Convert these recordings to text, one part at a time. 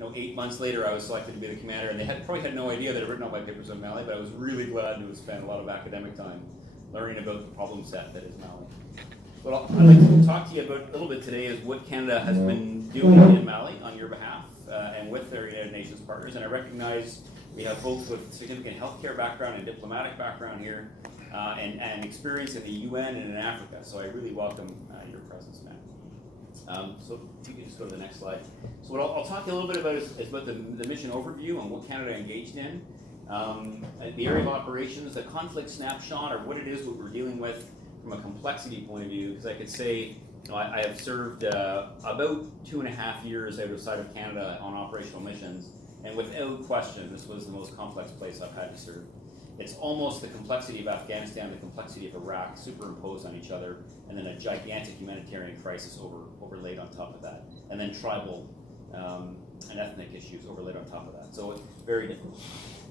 8 months later, I was selected to be the commander, and they probably had no idea that I'd written all my papers on Mali, but I was really glad to have spent a lot of academic time learning about the problem set that is Mali. What I'd like to talk to you about a little bit today is what Canada has been doing in Mali on your behalf and with their United Nations partners. And I recognize we have folks with significant healthcare background and diplomatic background here and experience in the UN and in Africa. So I really welcome your presence, man. So if you can just go to the next slide. So what I'll talk a little bit about is about the mission overview and what Canada engaged in, the area of operations, the conflict snapshot, or what it is what we're dealing with from a complexity point of view, because I could say I have served about 2.5 years outside of Canada on operational missions, and without question, this was the most complex place I've had to serve. It's almost the complexity of Afghanistan, the complexity of Iraq superimposed on each other, and then a gigantic humanitarian crisis overlaid on top of that, and then tribal and ethnic issues overlaid on top of that. So it's very difficult.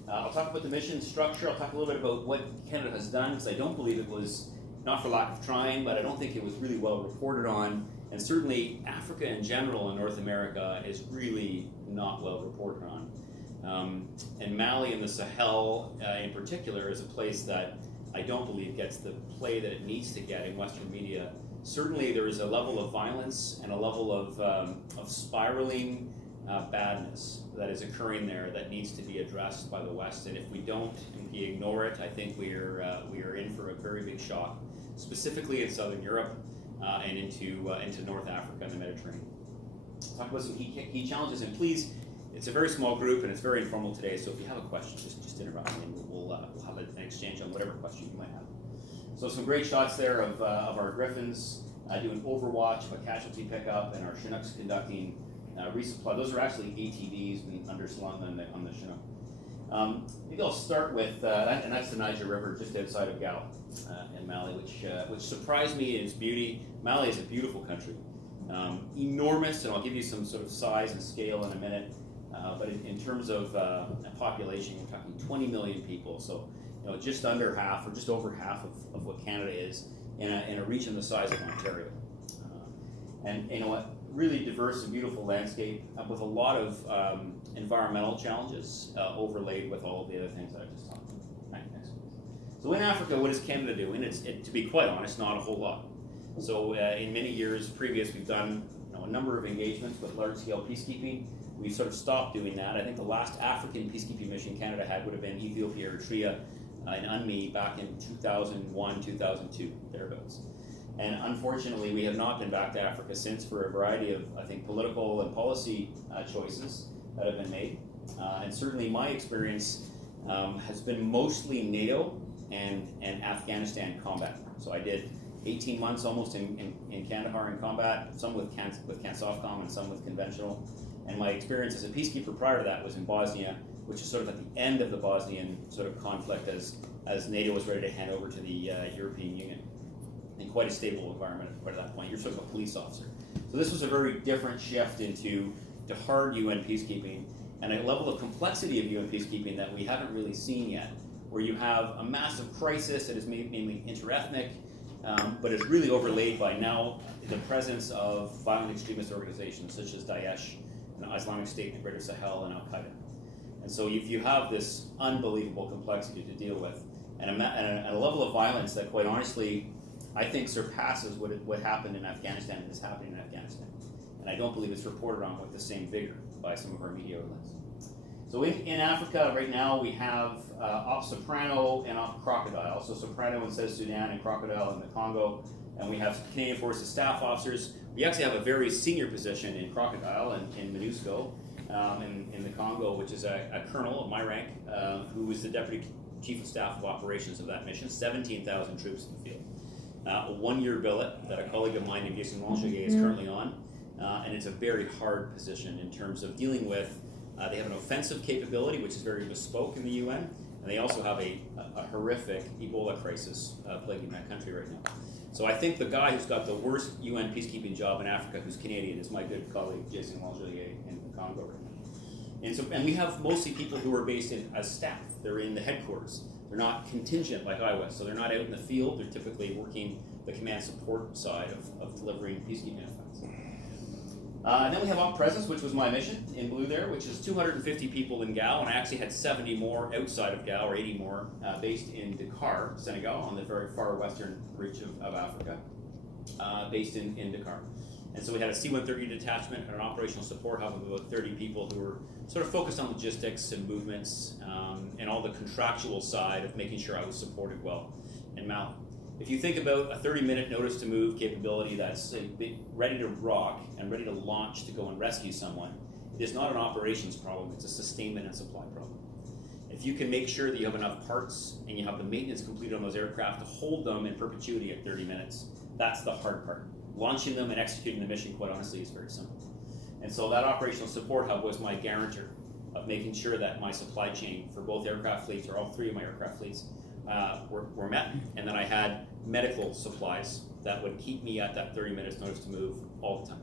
I'll talk about the mission structure. I'll talk a little bit about what Canada has done, because I don't believe it was, not for lack of trying, but I don't think it was really well reported on. And certainly Africa in general and North America is really not well reported on. And Mali and the Sahel in particular is a place that I don't believe gets the play that it needs to get in Western media. Certainly there is a level of violence and a level of spiraling badness that is occurring there that needs to be addressed by the West. And if we don't, and we ignore it, I think we are in for a very big shock, specifically in Southern Europe and into North Africa and the Mediterranean. Talk about some key challenges, and please, it's a very small group and it's very informal today, so if you have a question, just interrupt me and we'll have an exchange on whatever question you might have. So some great shots there of our Griffins doing overwatch, of a casualty pickup, and our Chinooks conducting resupply. Those are actually ATVs being underslung on the Chinook. Maybe I'll start with, and that's the Niger River just outside of Gao in Mali, which surprised me in its beauty. Mali is a beautiful country, enormous, and I'll give you some sort of size and scale in a minute. But in terms of population, we're talking 20 million people, so just under half or just over half of what Canada is in a region the size of Ontario. And really diverse and beautiful landscape with a lot of environmental challenges overlaid with all of the other things that I just talked about. Next, please. So in Africa, what does Canada do? And it's to be quite honest, not a whole lot. So in many years previous, we've done a number of engagements with large-scale peacekeeping. We've sort of stopped doing that. I think the last African peacekeeping mission Canada had would have been Ethiopia, Eritrea, and UNMI back in 2001, 2002, thereabouts. And unfortunately, we have not been back to Africa since for a variety of, I think, political and policy choices that have been made. And certainly my experience has been mostly NATO and Afghanistan combat. So I did 18 months almost in Kandahar in combat, some with CANSOFCOM and some with conventional. And my experience as a peacekeeper prior to that was in Bosnia, which is sort of at the end of the Bosnian sort of conflict as NATO was ready to hand over to the European Union. In quite a stable environment at that point. You're sort of a police officer. So this was a very different shift into hard UN peacekeeping and a level of complexity of UN peacekeeping that we haven't really seen yet, where you have a massive crisis that is mainly interethnic, but is really overlaid by now the presence of violent extremist organizations such as Daesh and Islamic State in the Greater Sahel and Al-Qaeda. And so if you have this unbelievable complexity to deal with and a level of violence that quite honestly I think surpasses what happened in Afghanistan and is happening in Afghanistan. And I don't believe it's reported on with the same vigor by some of our media outlets. So in Africa right now we have Op Soprano and Op Crocodile. So Soprano in South Sudan and Crocodile in the Congo. And we have Canadian Forces staff officers. We actually have a very senior position in Crocodile and in MONUSCO in the Congo, which is a colonel of my rank, who is the Deputy Chief of Staff of Operations of that mission, 17,000 troops in the field. A 1-year billet that a colleague of mine named Jason Longier is currently on, and it's a very hard position in terms of dealing with, they have an offensive capability which is very bespoke in the UN, and they also have a horrific Ebola crisis plaguing that country right now. So I think the guy who's got the worst UN peacekeeping job in Africa, who's Canadian, is my good colleague Jason Longier in the Congo right now. And we have mostly people who are based as staff. They're in the headquarters. They're not contingent like I was, so they're not out in the field. They're typically working the command support side of delivering peacekeeping efforts. And then we have Op Presence, which was my mission in blue there, which is 250 people in Gao, and I actually had 70 more outside of Gao, or 80 more, based in Dakar, Senegal, on the very far western reach of Africa, based in Dakar. And so we had a C-130 detachment and an operational support hub of about 30 people who were sort of focused on logistics and movements, and all the contractual side of making sure I was supported well in Mali. If you think about a 30-minute notice to move capability that's ready to rock and ready to launch to go and rescue someone, it is not an operations problem, it's a sustainment and supply problem. If you can make sure that you have enough parts and you have the maintenance completed on those aircraft to hold them in perpetuity at 30 minutes, that's the hard part. Launching them and executing the mission, quite honestly, is very simple. And so that operational support hub was my guarantor of making sure that my supply chain for both aircraft fleets, or all three of my aircraft fleets, were met, and then I had medical supplies that would keep me at that 30 minutes notice to move all the time.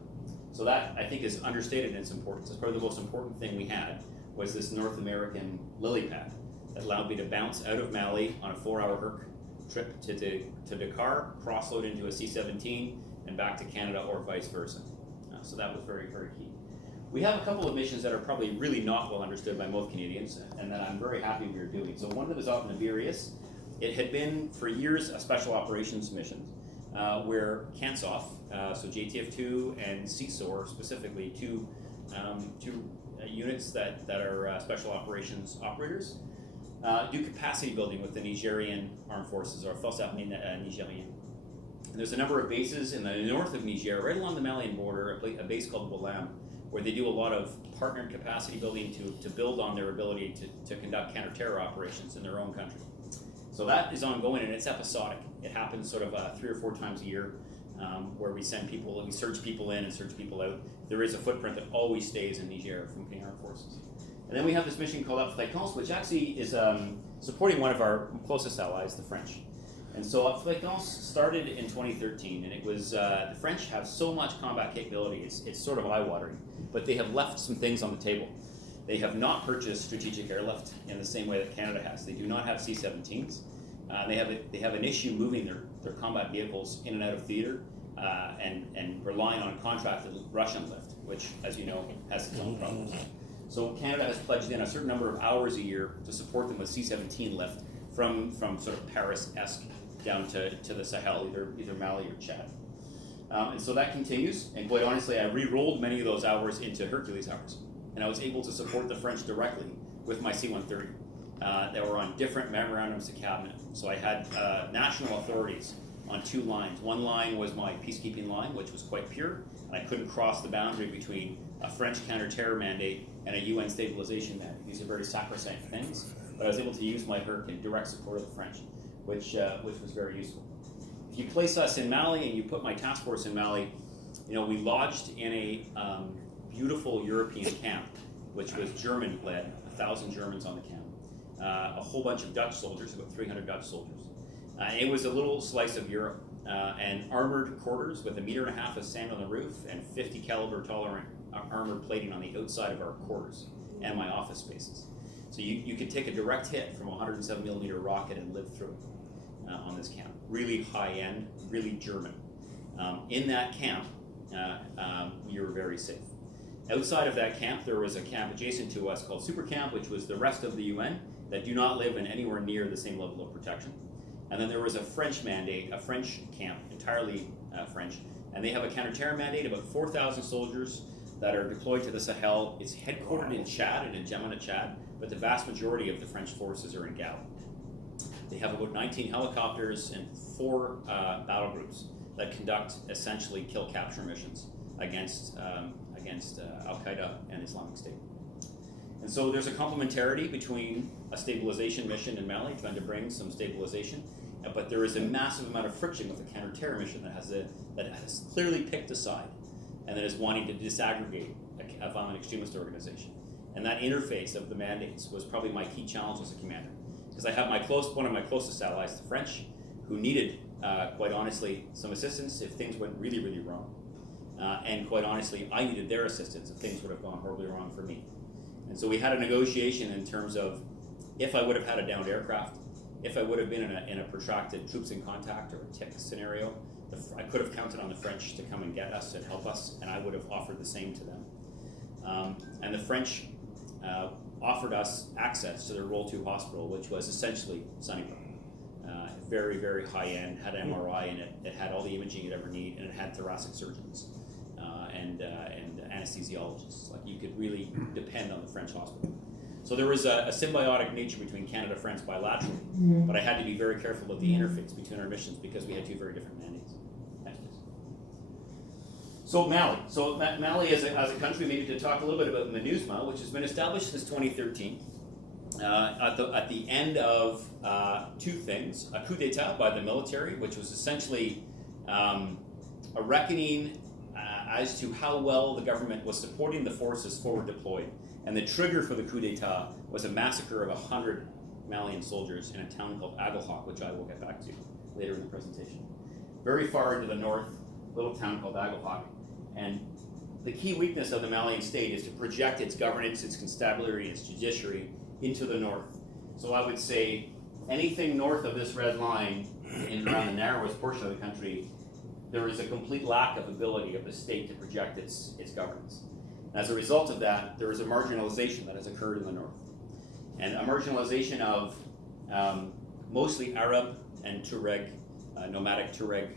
So that, I think, is understated in its importance. It's probably the most important thing we had was this North American lily pad that allowed me to bounce out of Mali on a 4-hour Herc trip to Dakar, cross-load into a C-17, and back to Canada, or vice versa. So that was very, very key. We have a couple of missions that are probably really not well understood by most Canadians, and that I'm very happy we are doing. So one of them is out in Iberias. It had been for years a special operations mission where CANSOF, so JTF2 and CSOR specifically, two units that are special operations operators, do capacity building with the Nigerian Armed Forces, or Forces Armées Nigériennes. And there's a number of bases in the north of Niger, right along the Malian border, a base called Bolam, where they do a lot of partnered capacity building to build on their ability to conduct counter-terror operations in their own country. So that is ongoing, and it's episodic. It happens sort of 3 or 4 times a year, where we send people, we surge people in and surge people out. There is a footprint that always stays in Niger from Canadian Armed Forces. And then we have this mission called Fréquence, which actually is supporting one of our closest allies, the French. And so Fréquence started in 2013, and it was, the French have so much combat capability, it's sort of eye-watering, but they have left some things on the table. They have not purchased strategic airlift in the same way that Canada has. They do not have C-17s. They have an issue moving their combat vehicles in and out of theater, and relying on contracted Russian lift, which, as you know, has its own problems. So Canada has pledged in a certain number of hours a year to support them with C-17 lift from sort of Paris-esque down to the Sahel, either Mali or Chad. And so that continues, and quite honestly, I re-rolled many of those hours into Hercules hours, and I was able to support the French directly with my C-130. That were on different memorandums of cabinet. So I had national authorities on 2 lines. One line was my peacekeeping line, which was quite pure, and I couldn't cross the boundary between a French counter-terror mandate and a UN stabilization mandate. These are very sacrosanct things, but I was able to use my Herc in direct support of the French, which was very useful. If you place us in Mali and you put my task force in Mali, we lodged in a beautiful European camp, which was German-led, 1,000 Germans on the camp. A whole bunch of Dutch soldiers, about 300 Dutch soldiers. It was a little slice of Europe, and armored quarters with 1.5 meters of sand on the roof and 50 caliber tolerant armored plating on the outside of our quarters and my office spaces. So you could take a direct hit from a 107mm rocket and live through it on this camp. Really high end, really German. In that camp, we were very safe. Outside of that camp, there was a camp adjacent to us called Super Camp, which was the rest of the UN that do not live in anywhere near the same level of protection. And then there was a French mandate, a French camp, entirely French, and they have a counter-terror mandate, about 4,000 soldiers that are deployed to the Sahel. It's headquartered in Chad, in N'Djamena, Chad, but the vast majority of the French forces are in Gao. They have about 19 helicopters and 4 battle groups that conduct essentially kill-capture missions against Al-Qaeda and Islamic State. And so there's a complementarity between a stabilization mission in Mali, trying to bring some stabilization, but there is a massive amount of friction with a counter-terror mission that has clearly picked a side and that is wanting to disaggregate a violent extremist organization. And that interface of the mandates was probably my key challenge as a commander, because I have one of my closest allies, the French, who needed, quite honestly, some assistance if things went really, really wrong. And quite honestly, I needed their assistance if things would have gone horribly wrong for me. And so we had a negotiation in terms of if I would have had a downed aircraft, if I would have been in a protracted troops in contact or a TIC scenario, I could have counted on the French to come and get us and help us, and I would have offered the same to them. And the French offered us access to their Role 2 hospital, which was essentially Sunnybrook. Very, very high end, had MRI in it, it had all the imaging you'd ever need, and it had thoracic surgeons and anesthesiologists. Like, you could really depend on the French hospital. So there was a symbiotic nature between Canada-France bilaterally, but I had to be very careful of the interface between our missions because we had two very different mandates. Next, please. So Mali. So Mali as a country, maybe to talk a little bit about MINUSMA, which has been established since 2013. At the end of two things: a coup d'etat by the military, which was essentially a reckoning as to how well the government was supporting the forces forward deployed. And the trigger for the coup d'etat was a massacre of 100 Malian soldiers in a town called Aguelhok, which I will get back to later in the presentation. Very far into the north, little town called Aguelhok. And the key weakness of the Malian state is to project its governance, its constabulary, its judiciary into the north. So I would say anything north of this red line in around the narrowest portion of the country, there is a complete lack of ability of the state to project its governance. As a result of that, there is a marginalization that has occurred in the north. And a marginalization of mostly Arab and Tuareg, nomadic Tuareg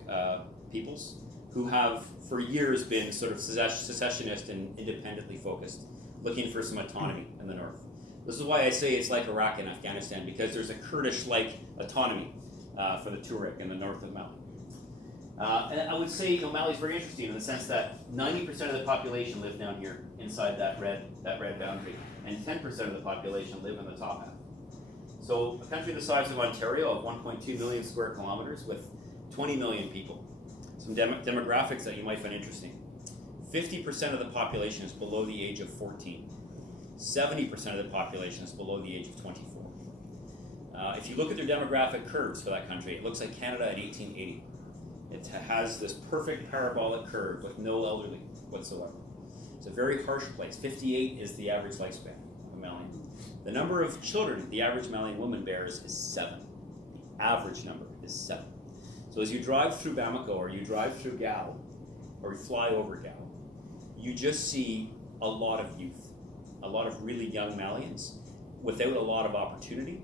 peoples, who have for years been sort of secessionist and independently focused, looking for some autonomy in the north. This is why I say it's like Iraq and Afghanistan, because there's a Kurdish-like autonomy for the Tuareg in the north of Mali. And I would say, Mali is very interesting in the sense that 90% of the population live down here inside that red boundary, and 10% of the population live in the top half. So a country the size of Ontario, of 1.2 million square kilometers, with 20 million people. Some demographics that you might find interesting. 50% of the population is below the age of 14. 70% of the population is below the age of 24. If you look at their demographic curves for that country, it looks like Canada in 1880. It has this perfect parabolic curve with no elderly whatsoever. It's a very harsh place. 58 is the average lifespan of a Malian. The number of children the average Malian woman bears is 7. The average number is 7. So as you drive through Bamako, or you drive through Gao, or you fly over Gao, you just see a lot of youth, a lot of really young Malians without a lot of opportunity.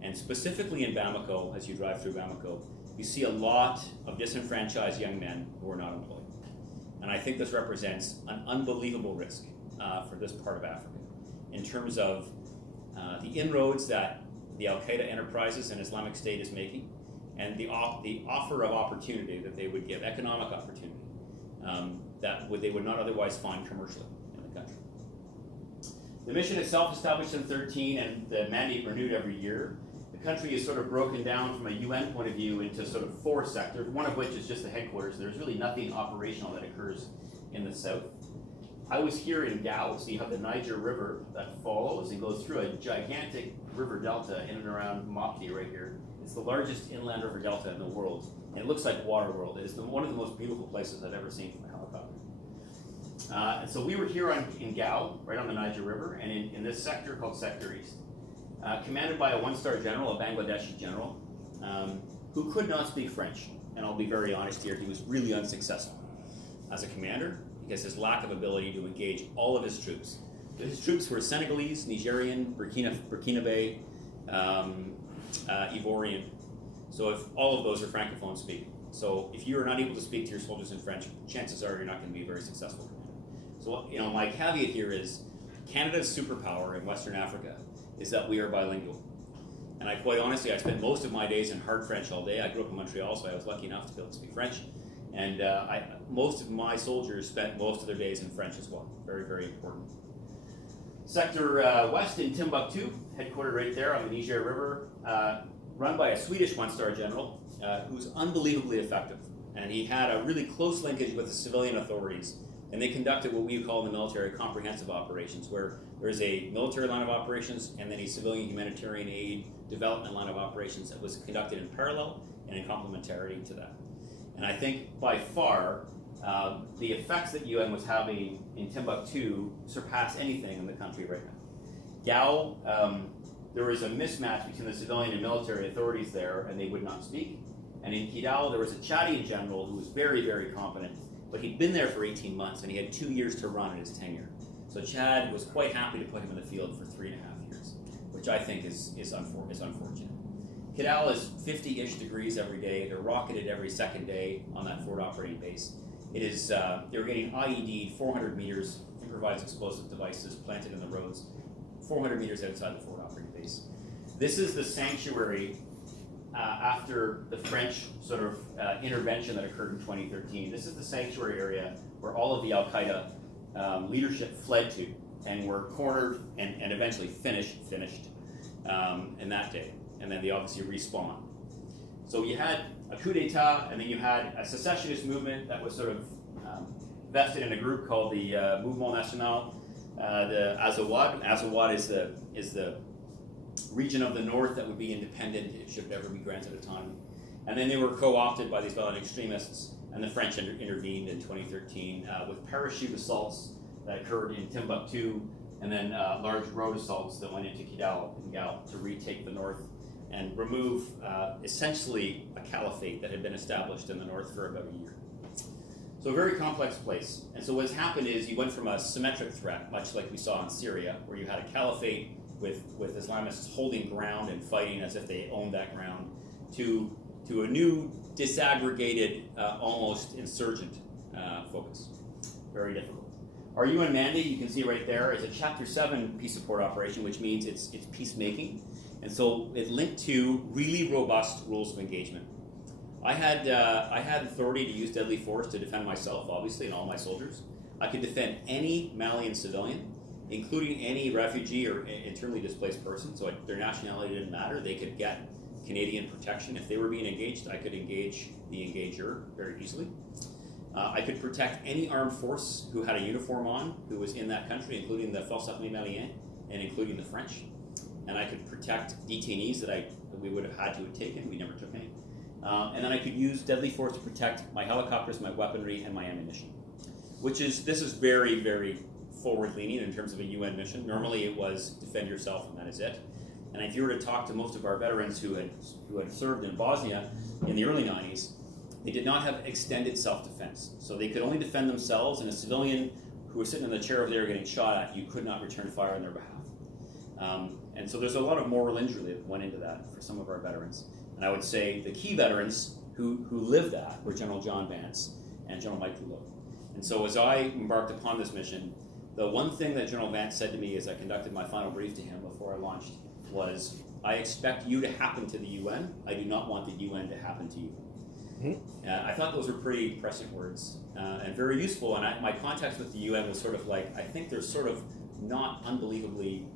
And specifically in Bamako, as you drive through Bamako, you see a lot of disenfranchised young men who are not employed. And I think this represents an unbelievable risk for this part of Africa in terms of the inroads that the Al-Qaeda enterprises and Islamic State is making, and the offer of opportunity that they would give, economic opportunity, they would not otherwise find commercially in the country. The mission itself established in 2013 and the mandate renewed every year. The country is sort of broken down from a UN point of view into sort of 4 sectors, one of which is just the headquarters. There's really nothing operational that occurs in the south. I was here in Gao, so you have the Niger River that follows and goes through a gigantic river delta in and around Mopti right here. It's the largest inland river delta in the world, and it looks like water world. It is one of the most beautiful places I've ever seen from a helicopter. And so we were here in Gao, right on the Niger River, and in this sector called Sector East. Commanded by a 1-star general, a Bangladeshi general, who could not speak French. And I'll be very honest here, he was really unsuccessful as a commander because his lack of ability to engage all of his troops. His troops were Senegalese, Nigerian, Burkinabe, Ivorian. So if all of those are Francophone speaking. So if you are not able to speak to your soldiers in French, chances are you're not going to be a very successful commander. So my caveat here is Canada's superpower in Western Africa is that we are bilingual. And I quite honestly, I spent most of my days in hard French all day. I grew up in Montreal, so I was lucky enough to be able to speak French. And most of my soldiers spent most of their days in French as well. Very, very important. Sector West in Timbuktu, headquartered right there on the Niger River, run by a Swedish 1-star general who's unbelievably effective. And he had a really close linkage with the civilian authorities. And they conducted what we call in the military comprehensive operations, where there's a military line of operations and then a civilian humanitarian aid development line of operations that was conducted in parallel and in complementarity to that. And I think by far, the effects that UN was having in Timbuktu surpass anything in the country right now. Gao, there was a mismatch between the civilian and military authorities there, and they would not speak. And in Kidal, there was a Chadian general who was very, very competent, but he'd been there for 18 months and he had 2 years to run in his tenure. So Chad was quite happy to put him in the field for 3.5 years, which I think is unfortunate. Kidal is 50-ish degrees every day. They're rocketed every second day on that forward operating base. It is, they're getting IED'd 400 meters, improvised explosive devices planted in the roads, 400 meters outside the forward operating base. This is the sanctuary after the French sort of intervention that occurred in 2013. This is the sanctuary area where all of the Al-Qaeda leadership fled to and were cornered and eventually finished in that day. And then they obviously respawned. So you had a coup d'etat, and then you had a secessionist movement that was sort of vested in a group called the Mouvement National, the Azawad. Azawad is the region of the north that would be independent. It should never be granted autonomy. And then they were co-opted by these violent extremists, and the French intervened in 2013 with parachute assaults that occurred in Timbuktu, and then large road assaults that went into Kidal and Gal to retake the north and remove essentially a caliphate that had been established in the north for about a year. So a very complex place. And so what's happened is you went from a symmetric threat, much like we saw in Syria, where you had a caliphate with Islamists holding ground and fighting as if they owned that ground, to a new disaggregated, almost insurgent focus. Very difficult. Our UN mandate, you can see right there, is a Chapter 7 peace support operation, which means it's peacemaking. And so it linked to really robust rules of engagement. I had authority to use deadly force to defend myself, obviously, and all my soldiers. I could defend any Malian civilian, including any refugee or internally displaced person. So their nationality didn't matter. They could get Canadian protection. If they were being engaged, I could engage the engager very easily. I could protect any armed force who had a uniform on, who was in that country, including the Forces Armées Maliennes and including the French. And I could protect detainees that we would have had to have taken. We never took any. And then I could use deadly force to protect my helicopters, my weaponry, and my ammunition. This is very, very forward-leaning in terms of a UN mission. Normally it was defend yourself and that is it. And if you were to talk to most of our veterans who had served in Bosnia in the early 90s, they did not have extended self-defense. So they could only defend themselves, and a civilian who was sitting in the chair over there getting shot at, you could not return fire on their behalf. And so there's a lot of moral injury that went into that for some of our veterans. And I would say the key veterans who lived that were General John Vance and General Mike Rouleau. And so as I embarked upon this mission, the one thing that General Vance said to me as I conducted my final brief to him before I launched was, I expect you to happen to the UN. I do not want the UN to happen to you. Mm-hmm. I thought those were pretty prescient words and very useful. And my context with the UN was sort of like, I think they're sort of not unbelievably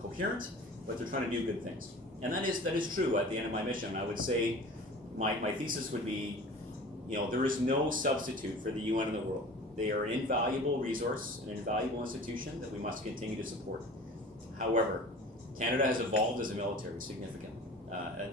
coherent, but they're trying to do good things. And that is true at the end of my mission. I would say my thesis would be, there is no substitute for the UN in the world. They are an invaluable resource, an invaluable institution that we must continue to support. However, Canada has evolved as a military significantly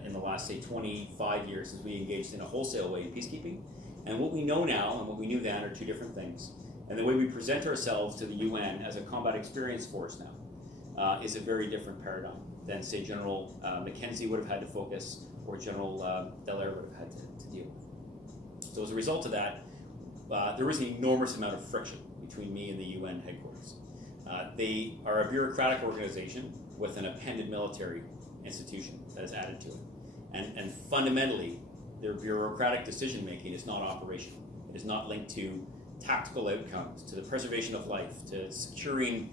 in the last, say, 25 years since we engaged in a wholesale way in peacekeeping. And what we know now and what we knew then are two different things. And the way we present ourselves to the UN as a combat experience force now is a very different paradigm than, say, General Mackenzie would have had to focus or General Dallaire would have had to deal with. So as a result of that, there was an enormous amount of friction between me and the UN headquarters. They are a bureaucratic organization with an appended military institution that is added to it. And fundamentally, their bureaucratic decision-making is not operational. It is not linked to tactical outcomes, to the preservation of life, to securing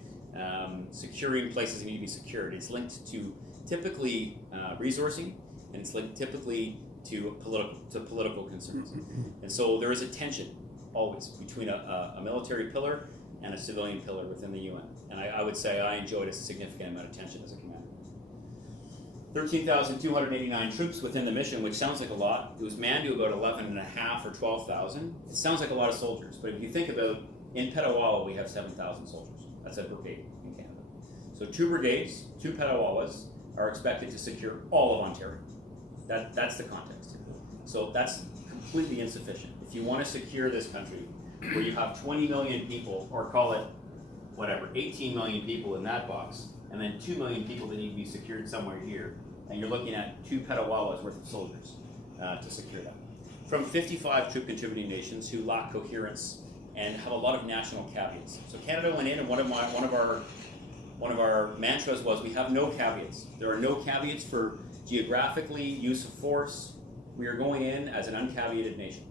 places that need to be secured. It's linked to typically resourcing, and it's linked typically to political concerns. And so there is a tension always between a military pillar and a civilian pillar within the UN. And I would say I enjoyed a significant amount of tension as a commander. 13,289 troops within the mission, which sounds like a lot. It was manned to about 11,500 or 12,000. It sounds like a lot of soldiers, but if you think about, in Petawawa we have 7,000 soldiers. That's a brigade in Canada. So 2 brigades, 2 Petawawas are expected to secure all of Ontario. That's the context. So that's completely insufficient. If you want to secure this country, where you have 20 million people, or call it whatever, 18 million people in that box, and then 2 million people that need to be secured somewhere here, and you're looking at 2 Petawawas worth of soldiers to secure that. from 55 troop contributing nations who lack coherence and have a lot of national caveats. So Canada went in, and one of our mantras was, we have no caveats. There are no caveats for geographically, use of force. We are going in as an uncaveated nation.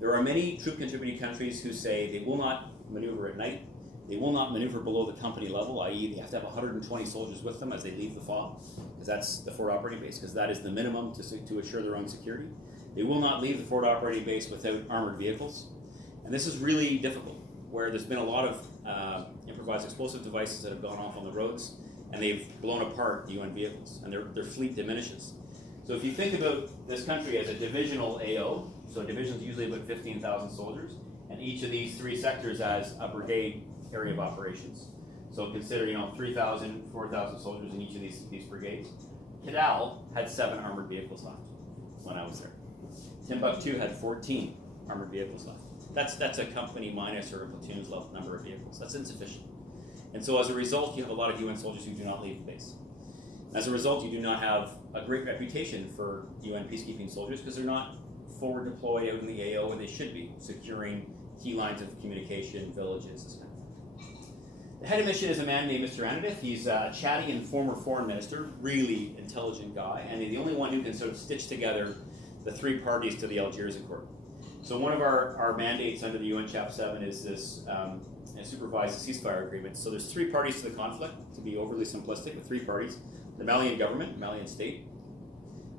There are many troop contributing countries who say they will not maneuver at night. They will not maneuver below the company level, i.e. they have to have 120 soldiers with them as they leave the FOB, because that's the forward operating base, because that is the minimum to assure their own security. They will not leave the forward operating base without armored vehicles. And this is really difficult, where there's been a lot of improvised explosive devices that have gone off on the roads, and they've blown apart the UN vehicles, and their fleet diminishes. So if you think about this country as a divisional AO, so a division is usually about 15,000 soldiers, and each of these three sectors has a brigade area of operations. So consider, 3,000, 4,000 soldiers in each of these brigades. Kidal had 7 armored vehicles left when I was there. Timbuktu had 14 armored vehicles left. That's a company minus or a platoon's level number of vehicles. That's insufficient. And so as a result, you have a lot of UN soldiers who do not leave the base. As a result, you do not have a great reputation for UN peacekeeping soldiers because they're not forward deployed out in the AO where they should be, securing key lines of communication, villages, this kind of thing. The head of mission is a man named Mr. Anadith. He's a chatty and former foreign minister, really intelligent guy, and he's the only one who can sort of stitch together the 3 parties to the Algiers Accord. So one of our mandates under the UN Chap 7 is this supervise the ceasefire agreement. So there's 3 parties to the conflict, to be overly simplistic, with 3 parties. The Malian government, Malian state,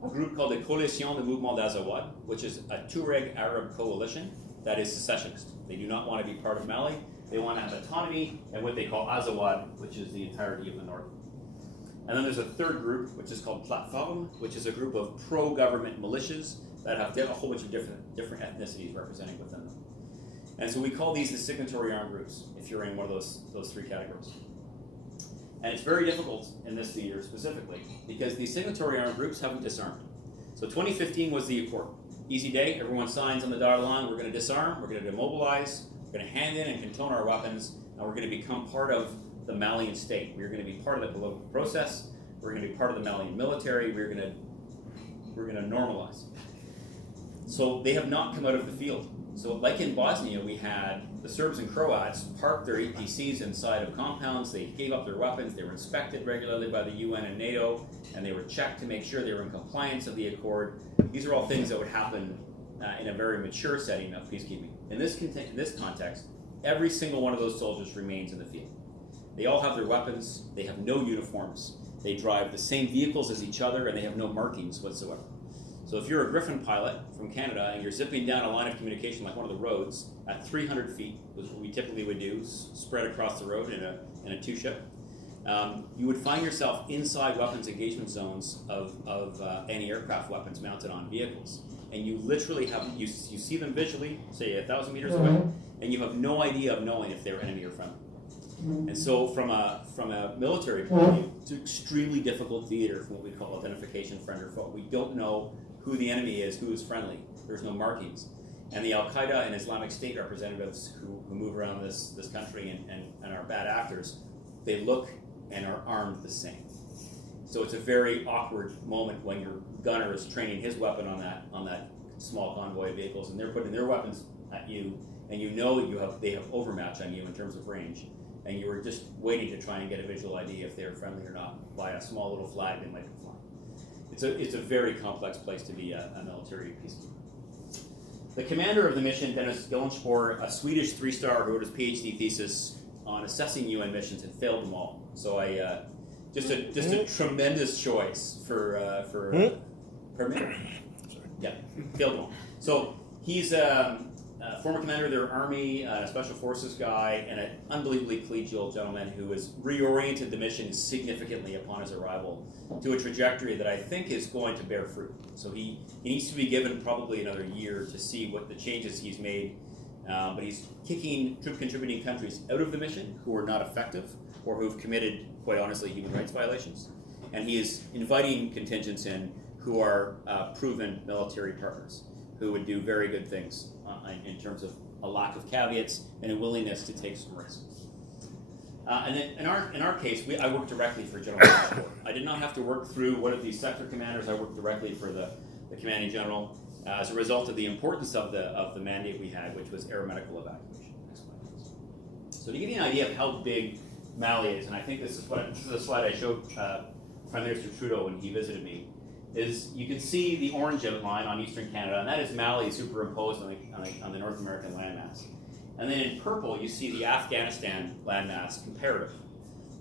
a group called the Coalition de Mouvement d'Azawad, which is a Tuareg Arab coalition that is secessionist. They do not want to be part of Mali. They want to have autonomy and what they call Azawad, which is the entirety of the north. And then there's a third group, which is called Platform, which is a group of pro-government militias that have a whole bunch of different ethnicities representing within them. And so we call these the signatory armed groups, if you're in one of those 3 categories. And it's very difficult in this theater specifically, because these signatory armed groups haven't disarmed. So 2015 was the accord. Easy day, everyone signs on the dotted line, we're going to disarm, we're going to demobilize, we're going to hand in and canton our weapons, and we're going to become part of the Malian state. We're going to be part of the political process, we're going to be part of the Malian military, we're going to normalize. So they have not come out of the field. So like in Bosnia, we had the Serbs and Croats park their APCs inside of compounds, they gave up their weapons, they were inspected regularly by the UN and NATO, and they were checked to make sure they were in compliance of the accord. These are all things that would happen in a very mature setting of peacekeeping. In this context, every single one of those soldiers remains in the field. They all have their weapons, they have no uniforms, they drive the same vehicles as each other, and they have no markings whatsoever. So if you're a Griffin pilot from Canada and you're zipping down a line of communication like one of the roads at 300 feet, which is what we typically would do, spread across the road in a 2-ship, you would find yourself inside weapons engagement zones of anti-aircraft weapons mounted on vehicles. And you literally you see them visually, say 1,000 meters away, and you have no idea of knowing if they're enemy or friendly. And so from a military point of view, it's an extremely difficult theater from what we call identification friend or foe. We don't know who the enemy is, who is friendly. There's no markings. And the Al-Qaeda and Islamic State representatives who move around this country and are bad actors, they look and are armed the same. So it's a very awkward moment when your gunner is training his weapon on that small convoy of vehicles, and they're putting their weapons at you, and they have overmatch on you in terms of range, and you were just waiting to try and get a visual ID if they're friendly or not by a small little flag they might be flying. It's a very complex place to be a military peacekeeper. The commander of the mission, Dennis Gillenspoor, a Swedish 3-star who wrote his PhD thesis on assessing UN missions and failed them all. So just a tremendous choice for permit. Yeah, failed them all. So he's a former commander of their army, a special forces guy, and an unbelievably collegial gentleman who has reoriented the mission significantly upon his arrival to a trajectory that I think is going to bear fruit. So he needs to be given probably another year to see what the changes he's made. But he's kicking troop contributing countries out of the mission who are not effective or who've committed, quite honestly, human rights violations. And he is inviting contingents in who are proven military partners, who would do very good things in terms of a lack of caveats and a willingness to take some risks. And then in our case, I worked directly for General Gillesport. I did not have to work through one of these sector commanders. I worked directly for the commanding general. as a result of the importance of the mandate we had, which was air medical evacuation. Next slide, please. So to give you an idea of how big Mali is, and I think this is a slide I showed Prime Minister Trudeau when he visited me, is you can see the orange outline on eastern Canada, and that is Mali superimposed on the North American landmass. And then in purple, you see the Afghanistan landmass comparative.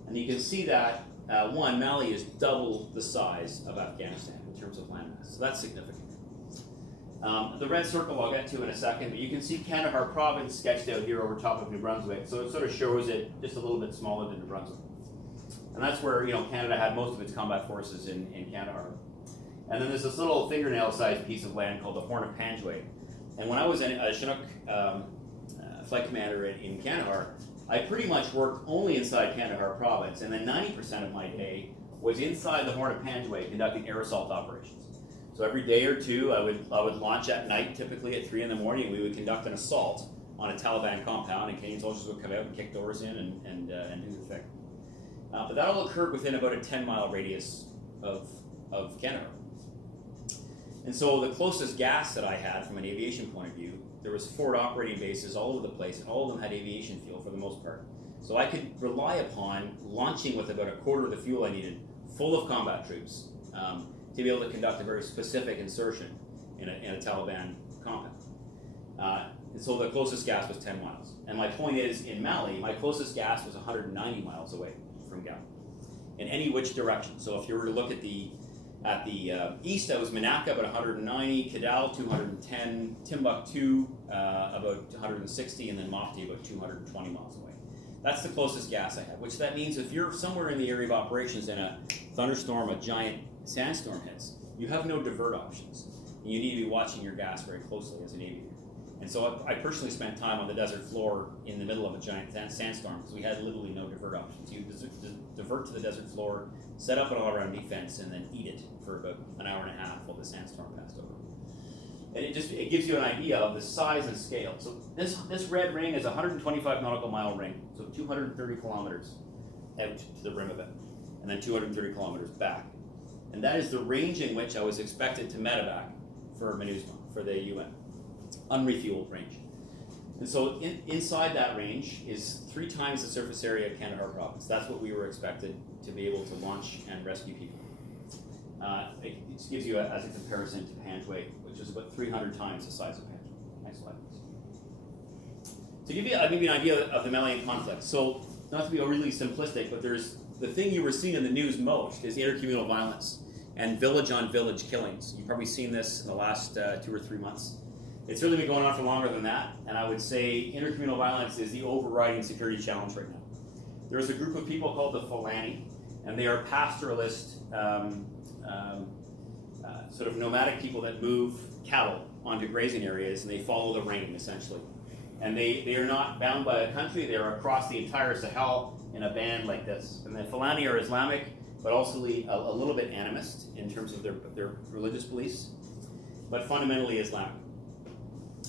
And you can see that, Mali is double the size of Afghanistan in terms of landmass, so that's significant. The red circle I'll get to in a second, but you can see Kandahar province sketched out here over top of New Brunswick, so it sort of shows it just a little bit smaller than New Brunswick. And that's where Canada had most of its combat forces in Kandahar. And then there's this little fingernail-sized piece of land called the Horn of Panjwai. And when I was a Chinook flight commander in Kandahar, I pretty much worked only inside Kandahar province, and then 90% of my day was inside the Horn of Panjwai conducting air assault operations. So every day or two, I would launch at night, typically at 3 in the morning, and we would conduct an assault on a Taliban compound, and Canadian soldiers would come out and kick doors in and do the thing. But that all occurred within about a 10-mile radius of Kandahar. And so the closest gas that I had from an aviation point of view, there was 4 operating bases all over the place, and all of them had aviation fuel for the most part. So I could rely upon launching with about a quarter of the fuel I needed, full of combat troops, to be able to conduct a very specific insertion in a Taliban compound. And so the closest gas was 10 miles. And my point is, in Mali, my closest gas was 190 miles away from Gao, in any which direction. So if you were to look at the east, I was Manaka, about 190, Kidal, 210, Timbuktu, about 160, and then Mopti, about 220 miles away. That's the closest gas I had, which that means if you're somewhere in the area of operations and a thunderstorm, a giant sandstorm hits, you have no divert options. And you need to be watching your gas very closely as an aviator. And so I personally spent time on the desert floor in the middle of a giant sandstorm because we had literally no divert options. You divert to the desert floor, set up an all-around defense, and then eat it for about an hour and a half while the sandstorm passed over. And it gives you an idea of the size and scale. So this red ring is a 125 nautical mile ring, so 230 kilometers out to the rim of it, and then 230 kilometers back. And that is the range in which I was expected to medevac for MINUSMA, for the UN, unrefueled range. And so inside that range is 3 times the surface area of Kandahar province. That's what we were expected to be able to launch and rescue people. It just gives you as a comparison to Panjwai, which is about 300 times the size of Panjwai. Next slide, please. To give you an idea of the Malian conflict, so not to be overly simplistic, but there's the thing you were seeing in the news most is intercommunal violence and village-on-village killings. You've probably seen this in the last 2 or 3 months. It's really been going on for longer than that, and I would say intercommunal violence is the overriding security challenge right now. There's a group of people called the Fulani, and they are pastoralist, sort of nomadic people that move cattle onto grazing areas, and they follow the rain, essentially. And they are not bound by a country, they are across the entire Sahel in a band like this. And the Fulani are Islamic, but also a little bit animist in terms of their religious beliefs, but fundamentally Islamic.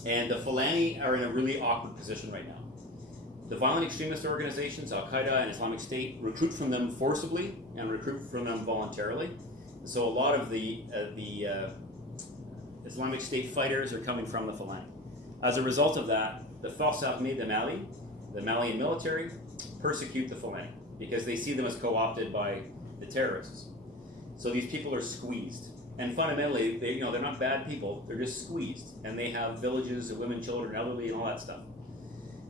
And the Fulani are in a really awkward position right now. The violent extremist organizations, Al-Qaeda and Islamic State, recruit from them forcibly and recruit from them voluntarily. So a lot of the Islamic State fighters are coming from the Fulani. As a result of that, the Forces Armées de Mali, the Malian military, persecute the Fulani because they see them as co-opted by the terrorists. So these people are squeezed. And fundamentally, they're not bad people, they're just squeezed. And they have villages of women, children, elderly, and all that stuff.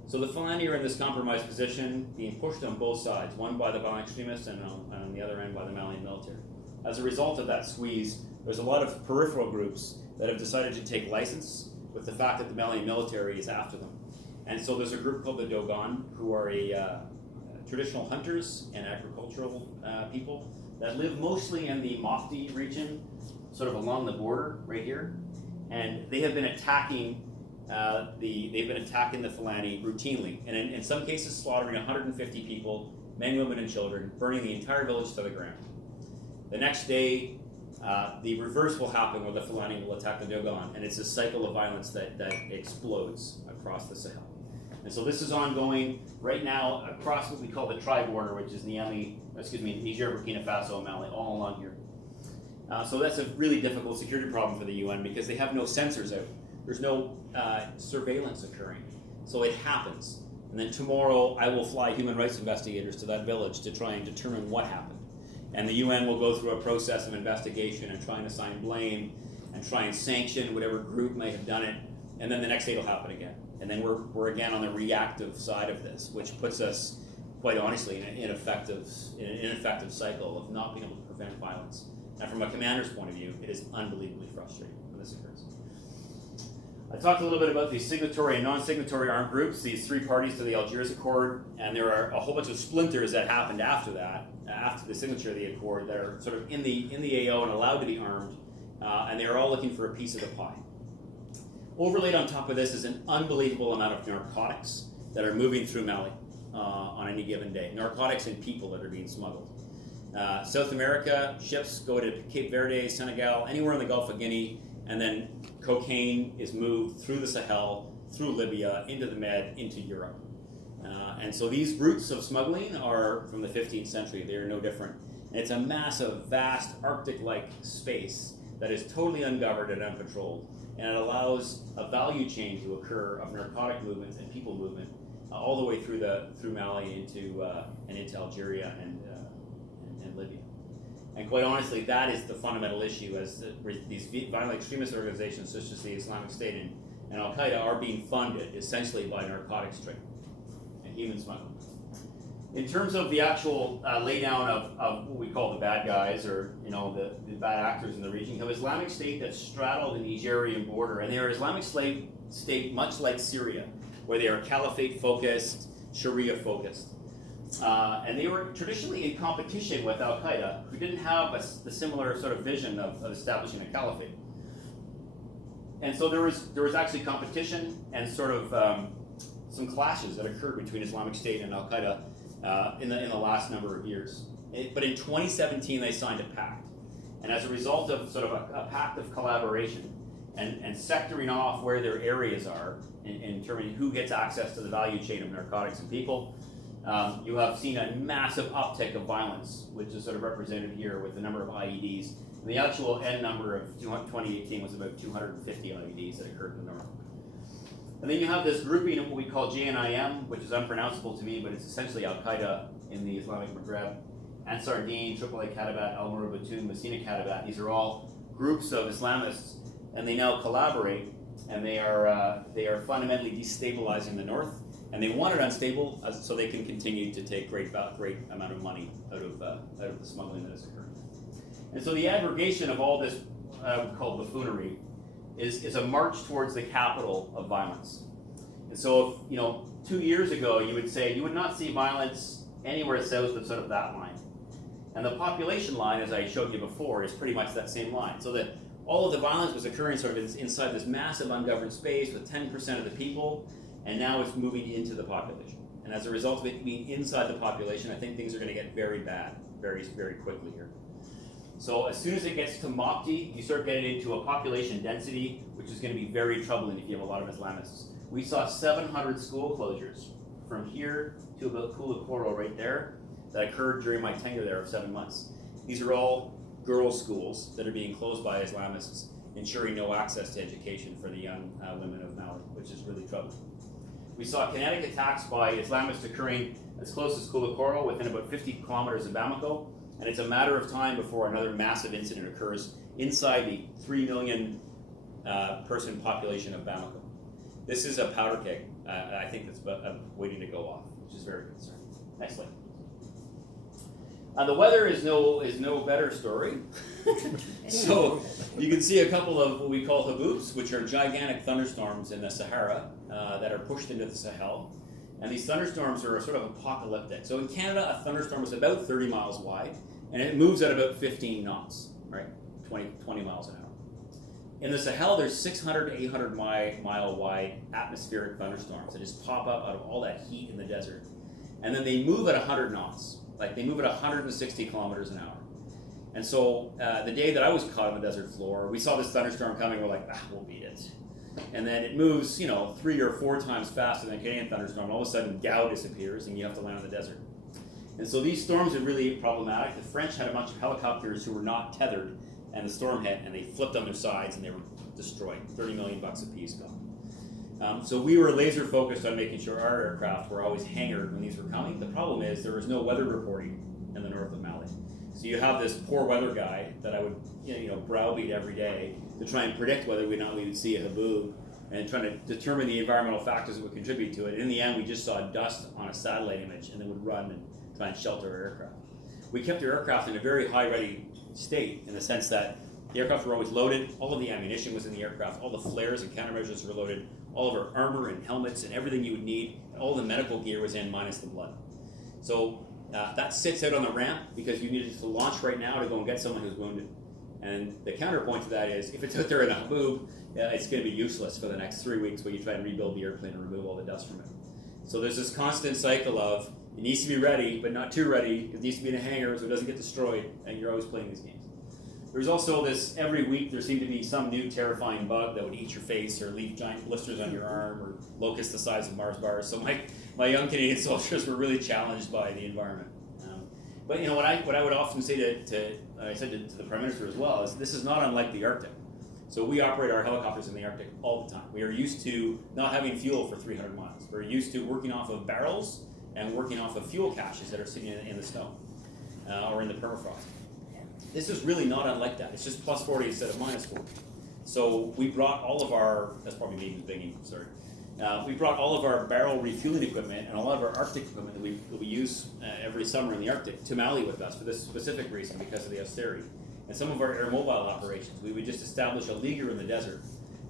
So the Fulani are in this compromised position, being pushed on both sides, one by the violent extremists and on the other end by the Malian military. As a result of that squeeze, there's a lot of peripheral groups that have decided to take license with the fact that the Malian military is after them. And so there's a group called the Dogon, who are traditional hunters and agricultural people that live mostly in the Mopti region, sort of along the border right here. And they have been attacking the Fulani routinely, and in some cases slaughtering 150 people, men, women, and children, burning the entire village to the ground. The next day, the reverse will happen where the Fulani will attack the Dogon, and it's a cycle of violence that explodes across the Sahel. And so this is ongoing right now across what we call the tri-border, which is Niger, Burkina Faso, and Mali, all along here. So that's a really difficult security problem for the UN because they have no sensors out. There's no surveillance occurring. So it happens. And then tomorrow I will fly human rights investigators to that village to try and determine what happened. And the UN will go through a process of investigation and try and assign blame and try and sanction whatever group may have done it. And then the next day it'll happen again. And then we're again on the reactive side of this, which puts us, quite honestly, in an ineffective cycle of not being able to prevent violence. And from a commander's point of view, it is unbelievably frustrating when this occurs. I talked a little bit about the signatory and non-signatory armed groups, these three parties to the Algiers Accord, and there are a whole bunch of splinters that happened after that, after the signature of the Accord, that are sort of in the AO and allowed to be armed, and they are all looking for a piece of the pie. Overlaid on top of this is an unbelievable amount of narcotics that are moving through Mali on any given day. Narcotics and people that are being smuggled. South America, ships go to Cape Verde, Senegal, anywhere in the Gulf of Guinea, and then cocaine is moved through the Sahel, through Libya, into the Med, into Europe. And so these routes of smuggling are from the 15th century. They are no different. And it's a massive, vast, Arctic-like space that is totally ungoverned and uncontrolled. And it allows a value chain to occur of narcotic movements and people movement all the way through Mali into Algeria and Libya. And quite honestly, that is the fundamental issue, as these violent extremist organizations such as the Islamic State and Al-Qaeda are being funded essentially by narcotics trade and human smuggling. In terms of the actual laydown of what we call the bad guys, or the bad actors in the region, you have Islamic State that straddle the Nigerian border, and they are Islamic State much like Syria, where they are caliphate focused, Sharia focused. And they were traditionally in competition with Al-Qaeda, who didn't have the similar sort of vision of establishing a caliphate. And so there was actually competition and sort of some clashes that occurred between Islamic State and Al-Qaeda in the last number of years. But in 2017 they signed a pact. And as a result of sort of a pact of collaboration and sectoring off where their areas are in determining who gets access to the value chain of narcotics and people, you have seen a massive uptick of violence, which is sort of represented here with the number of IEDs. And the actual end number of 2018 was about 250 IEDs that occurred in the north. And then you have this grouping of what we call JNIM, which is unpronounceable to me, but it's essentially Al-Qaeda in the Islamic Maghreb, Ansar Dine, AAA Katabat, Al-Mura Batoon, Messina Katabat. These are all groups of Islamists, and they now collaborate, and they are fundamentally destabilizing the north. And they want it unstable so they can continue to take great amount of money out of the smuggling that is occurring. And so the aggregation of all this, I would call buffoonery, is a march towards the capital of violence. And so, if, 2 years ago, you would say you would not see violence anywhere south of sort of that line. And the population line, as I showed you before, is pretty much that same line. So that all of the violence was occurring sort of inside this massive ungoverned space with 10% of the people. And now it's moving into the population. And as a result of it being inside the population, I think things are going to get very bad very, very quickly here. So as soon as it gets to Mopti, you start getting into a population density, which is going to be very troubling if you have a lot of Islamists. We saw 700 school closures from here to about Koulikoro right there that occurred during my tenure there of 7 months. These are all girls' schools that are being closed by Islamists, ensuring no access to education for the young women of Mali, which is really troubling. We saw kinetic attacks by Islamists occurring as close as Koulikoro, within about 50 kilometers of Bamako, and it's a matter of time before another massive incident occurs inside the 3 million person population of Bamako. This is a powder keg. I think that's waiting to go off, which is very concerning. Next slide. The weather is no better story. So you can see a couple of what we call haboops, which are gigantic thunderstorms in the Sahara that are pushed into the Sahel. And these thunderstorms are sort of apocalyptic. So in Canada, a thunderstorm is about 30 miles wide, and it moves at about 15 knots, right? 20 miles an hour. In the Sahel, there's 600 to 800 mile wide atmospheric thunderstorms that just pop up out of all that heat in the desert. And then they move at 100 knots. Like they move at 160 kilometers an hour. And so the day that I was caught on the desert floor, we saw this thunderstorm coming, we're like, we'll beat it. And then it moves, 3 or 4 times faster than a Canadian thunderstorm. All of a sudden, Gao disappears and you have to land on the desert. And so these storms are really problematic. The French had a bunch of helicopters who were not tethered and the storm hit, and they flipped on their sides, and they were destroyed. $30 million a piece gone. So we were laser focused on making sure our aircraft were always hangared when these were coming. The problem is there was no weather reporting in the north of Mali. So you have this poor weather guy that I would browbeat every day to try and predict whether or not we would see a haboob, and trying to determine the environmental factors that would contribute to it. And in the end, we just saw dust on a satellite image and then would run and try and shelter our aircraft. We kept our aircraft in a very high ready state in the sense that the aircraft were always loaded, all of the ammunition was in the aircraft, all the flares and countermeasures were loaded, all of our armor and helmets and everything you would need, and all the medical gear was in minus the blood. So that sits out on the ramp because you needed to launch right now to go and get someone who's wounded. And the counterpoint to that is, if it's out there in a haboob, it's going to be useless for the next 3 weeks while you try and rebuild the airplane and remove all the dust from it. So there's this constant cycle of, it needs to be ready, but not too ready. It needs to be in a hangar so it doesn't get destroyed, and you're always playing these games. There's also this, every week there seemed to be some new terrifying bug that would eat your face or leave giant blisters on your arm or locust the size of Mars bars. So my young Canadian soldiers were really challenged by the environment. But what I would often say to the Prime Minister as well is this is not unlike the Arctic. So we operate our helicopters in the Arctic all the time. We are used to not having fuel for 300 miles. We're used to working off of barrels and working off of fuel caches that are sitting in the snow or in the permafrost. This is really not unlike that. It's just plus 40 instead of minus 40. So we brought all of our, that's probably me who's banging, sorry. We brought all of our barrel refueling equipment and a lot of our Arctic equipment that we use every summer in the Arctic to Mali with us for this specific reason because of the austerity. And some of our air mobile operations, we would just establish a leaguer in the desert.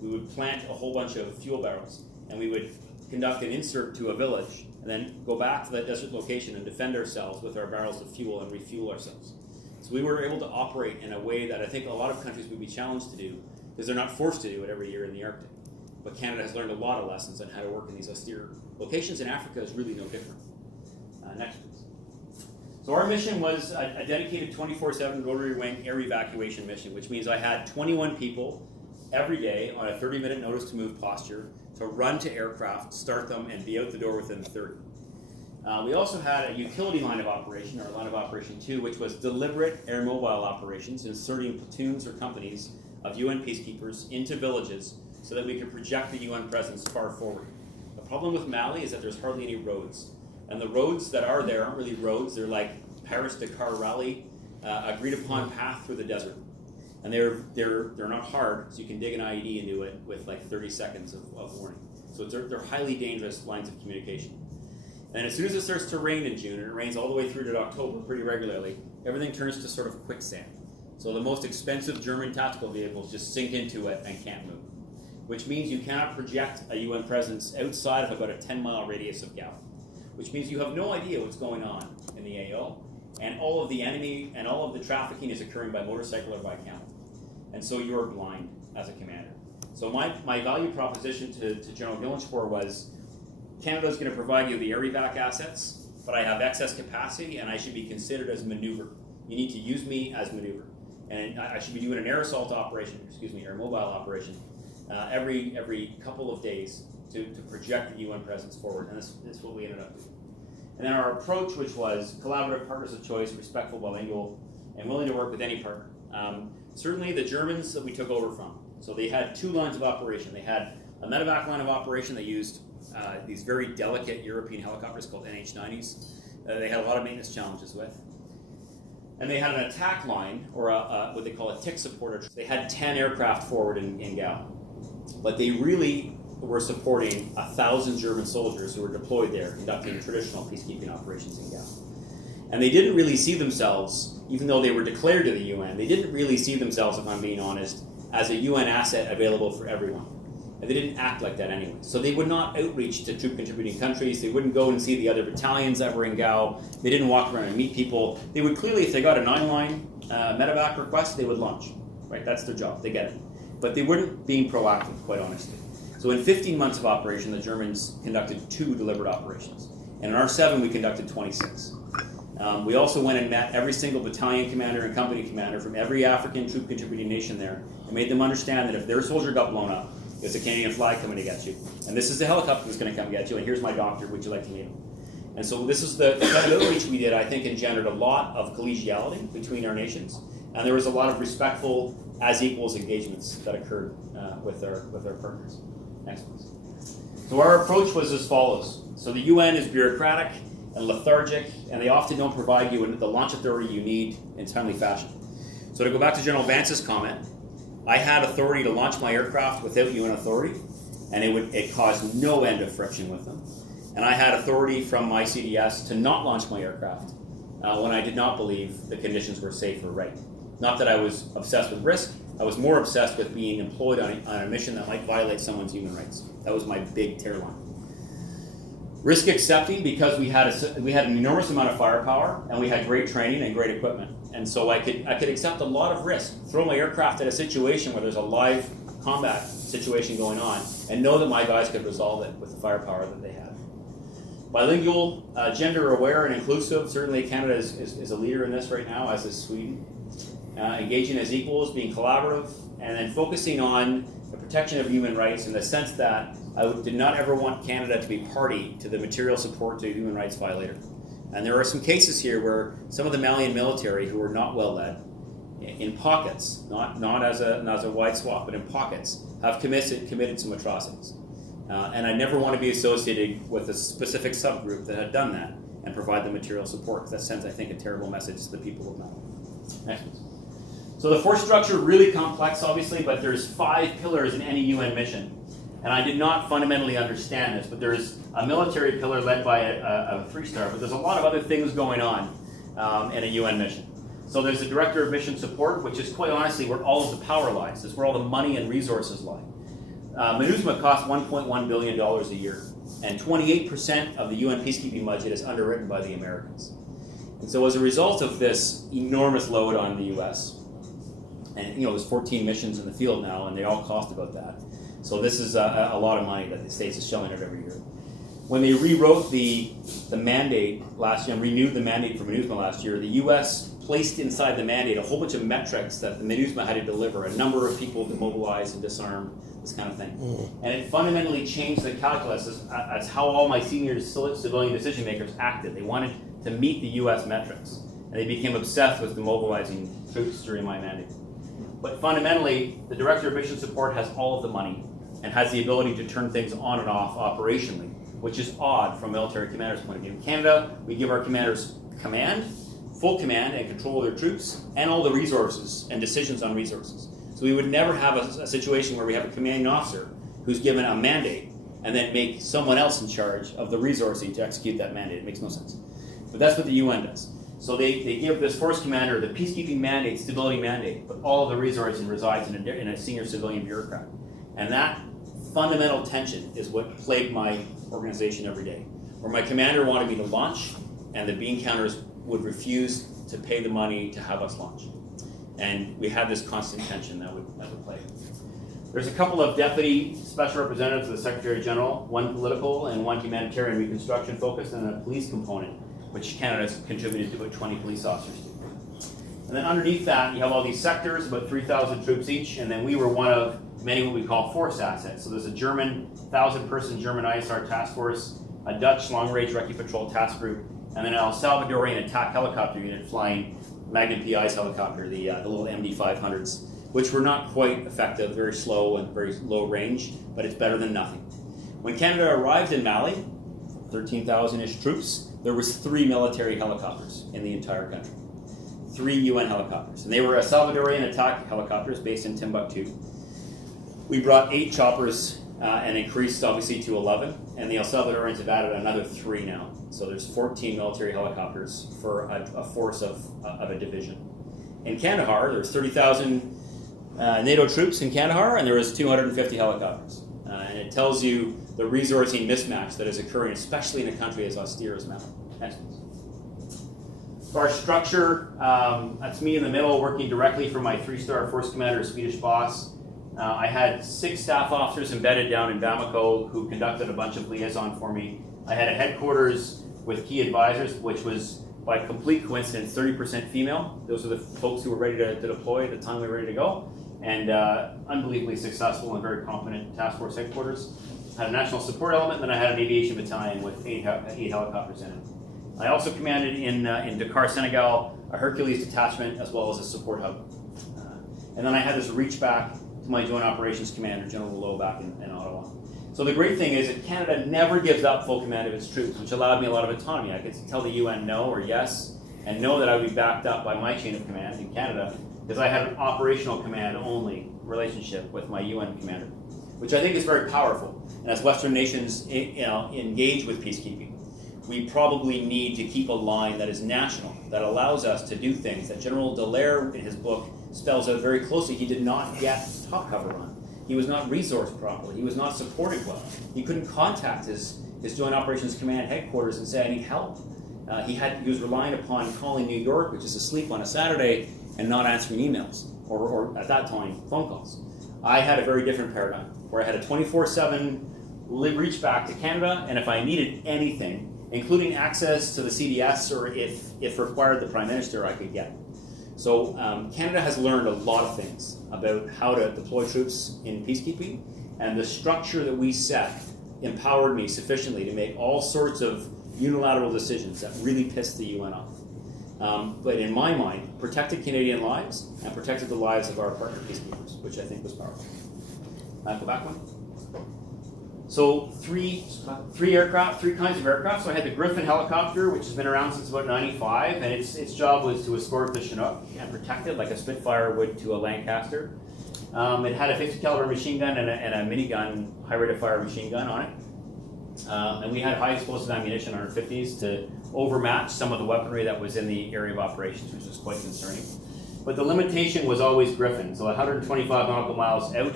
We would plant a whole bunch of fuel barrels and we would conduct an insert to a village and then go back to that desert location and defend ourselves with our barrels of fuel and refuel ourselves. So we were able to operate in a way that I think a lot of countries would be challenged to do because they're not forced to do it every year in the Arctic. But Canada has learned a lot of lessons on how to work in these austere locations, and Africa is really no different. Next, please. So our mission was a dedicated 24/7 rotary wing air evacuation mission, which means I had 21 people every day on a 30-minute notice to move posture to run to aircraft, start them, and be out the door within 30. We also had a utility line of operation, or line of operation 2, which was deliberate air mobile operations, inserting platoons or companies of UN peacekeepers into villages so that we could project the UN presence far forward. The problem with Mali is that there's hardly any roads. And the roads that are there aren't really roads, they're like Paris-Dakar rally, agreed upon path through the desert. And they're not hard, so you can dig an IED into it with like 30 seconds of warning. So they're highly dangerous lines of communication. And as soon as it starts to rain in June, and it rains all the way through to October pretty regularly, everything turns to sort of quicksand. So the most expensive German tactical vehicles just sink into it and can't move, which means you cannot project a UN presence outside of about a 10-mile radius of Gao, which means you have no idea what's going on in the AO, and all of the enemy and all of the trafficking is occurring by motorcycle or by camel. And so you're blind as a commander. So my value proposition to General Gillenspore was, Canada's going to provide you the air evac assets, but I have excess capacity and I should be considered as maneuver. You need to use me as maneuver. And I should be doing an air assault operation, air mobile operation, every couple of days to project the UN presence forward, and that's what we ended up doing. And then our approach, which was collaborative partners of choice, respectful, bilingual, and willing to work with any partner. Certainly the Germans that we took over from. So they had 2 lines of operation. They had a medevac line of operation that used these very delicate European helicopters called NH-90s. They had a lot of maintenance challenges with. And they had an attack line, or what they call a tick supporter. They had 10 aircraft forward in Gao. But they really were supporting 1,000 German soldiers who were deployed there, conducting traditional peacekeeping operations in Gao. And they didn't really see themselves, even though they were declared to the UN, they didn't really see themselves, if I'm being honest, as a UN asset available for everyone. And they didn't act like that anyway. So they would not outreach to troop contributing countries. They wouldn't go and see the other battalions that were in Gao. They didn't walk around and meet people. They would clearly, if they got a 9-line medevac request, they would launch. Right? That's their job. They get it. But they weren't being proactive, quite honestly. So in 15 months of operation, the Germans conducted 2 deliberate operations. And in R7, we conducted 26. We also went and met every single battalion commander and company commander from every African troop contributing nation there and made them understand that if their soldier got blown up, it's a Canadian flag coming to get you. And this is the helicopter that's going to come get you, and here's my doctor, would you like to meet him? And so this is the kind of outreach we did, I think, engendered a lot of collegiality between our nations. And there was a lot of respectful, as equals engagements that occurred with our partners. Next, please. So our approach was as follows. So the UN is bureaucratic and lethargic, and they often don't provide you the launch authority you need in timely fashion. So to go back to General Vance's comment, I had authority to launch my aircraft without UN authority, and it caused no end of friction with them. And I had authority from my CDS to not launch my aircraft when I did not believe the conditions were safe or right. Not that I was obsessed with risk, I was more obsessed with being employed on a mission that might violate someone's human rights. That was my big tear line. Risk accepting, because we had an enormous amount of firepower and we had great training and great equipment. And so I could accept a lot of risk, throw my aircraft at a situation where there's a live combat situation going on, and know that my guys could resolve it with the firepower that they had. Bilingual, gender aware and inclusive, certainly Canada is a leader in this right now, as is Sweden. Engaging as equals, being collaborative, and then focusing on the protection of human rights in the sense that I did not ever want Canada to be party to the material support to a human rights violator. And there are some cases here where some of the Malian military, who were not well led, in pockets, not as a wide swath, but in pockets, have committed some atrocities. And I never want to be associated with a specific subgroup that had done that and provide the material support, because that sends, I think, a terrible message to the people of Mali. Next, please. So the force structure, really complex, obviously, but there's 5 pillars in any UN mission. And I did not fundamentally understand this, but there's a military pillar led by a 3-star, but there's a lot of other things going on in a UN mission. So there's the Director of Mission Support, which is quite honestly where all of the power lies. It's where all the money and resources lie. MINUSMA costs $1.1 billion a year, and 28% of the UN peacekeeping budget is underwritten by the Americans. And so as a result of this enormous load on the US, and there's 14 missions in the field now, and they all cost about that. So this is a lot of money that the States is shelling out every year. When they rewrote the mandate last year and renewed the mandate for MINUSMA last year, the US placed inside the mandate a whole bunch of metrics that the MINUSMA had to deliver, a number of people to mobilize and disarm, this kind of thing. And it fundamentally changed the calculus as how all my senior civilian decision makers acted. They wanted to meet the US metrics, and they became obsessed with demobilizing troops during my mandate. But fundamentally, the Director of Mission Support has all of the money and has the ability to turn things on and off operationally, which is odd from a military commander's point of view. In Canada, we give our commanders full command and control of their troops, and all the resources and decisions on resources. So we would never have a situation where we have a commanding officer who's given a mandate and then make someone else in charge of the resourcing to execute that mandate. It makes no sense. But that's what the UN does. So they give this force commander the peacekeeping mandate, stability mandate, but all of the resourcing resides in a senior civilian bureaucrat. And that fundamental tension is what plagued my organization every day, where my commander wanted me to launch, and the bean counters would refuse to pay the money to have us launch. And we had this constant tension that would plague. There's a couple of deputy special representatives of the Secretary General, one political and one humanitarian reconstruction focused, and a police component, which Canada has contributed to about 20 police officers to. And then underneath that, you have all these sectors, about 3,000 troops each, and then we were one of many what we call force assets. So there's a 1,000-person German ISR task force, a Dutch long-range recce patrol task group, and then an El Salvadorian attack helicopter unit flying Magnum PI's helicopter, the little MD-500s, which were not quite effective, very slow and very low range, but it's better than nothing. When Canada arrived in Mali, 13,000-ish troops, there was 3 military helicopters in the entire country. 3 UN helicopters. And they were El Salvadorian attack helicopters based in Timbuktu. We brought 8 choppers and increased obviously to 11, and the El Salvadorians have added another 3 now. So there's 14 military helicopters for a force of a division. In Kandahar, there's 30,000 NATO troops in Kandahar, and there was 250 helicopters. And it tells you the resourcing mismatch that is occurring, especially in a country as austere as Mali. Next, please. So our structure, that's me in the middle working directly for my 3-star force commander, Swedish boss. I had 6 staff officers embedded down in Bamako who conducted a bunch of liaison for me. I had a headquarters with key advisors, which was, by complete coincidence, 30% female. Those are the folks who were ready to deploy at the time we were ready to go. And unbelievably successful and very competent task force headquarters. had a national support element, and then I had an aviation battalion with eight helicopters in it. I also commanded in Dakar, Senegal, a Hercules detachment as well as a support hub. And then I had this reach back to my Joint Operations Commander, General Lowe, back in Ottawa. So the great thing is that Canada never gives up full command of its troops, which allowed me a lot of autonomy. I could tell the UN no or yes, and know that I would be backed up by my chain of command in Canada, because I had an operational command only relationship with my UN commander, which I think is very powerful. And as Western nations engage with peacekeeping, we probably need to keep a line that is national, that allows us to do things that General Dallaire in his book spells out very closely. He did not get top cover on. He was not resourced properly. He was not supported well. He couldn't contact his Joint Operations Command headquarters and say, I need help. He was relying upon calling New York, which is asleep on a Saturday, and not answering emails, or at that time, phone calls. I had a very different paradigm, where I had a 24/7 reach back to Canada, and if I needed anything, including access to the CDS, or if required, the Prime Minister, I could get. So Canada has learned a lot of things about how to deploy troops in peacekeeping, and the structure that we set empowered me sufficiently to make all sorts of unilateral decisions that really pissed the UN off. But in my mind, protected Canadian lives and protected the lives of our partner peacekeepers, which I think was powerful. Go back one. So three kinds of aircraft. So I had the Griffin helicopter, which has been around since about '95, and its job was to escort the Chinook and protect it like a Spitfire would to a Lancaster. It had a 50 caliber machine gun and a minigun, high rate of fire machine gun on it. And we had high explosive ammunition on our 50s to overmatch some of the weaponry that was in the area of operations, which was quite concerning. But the limitation was always Griffin, so 125 nautical miles out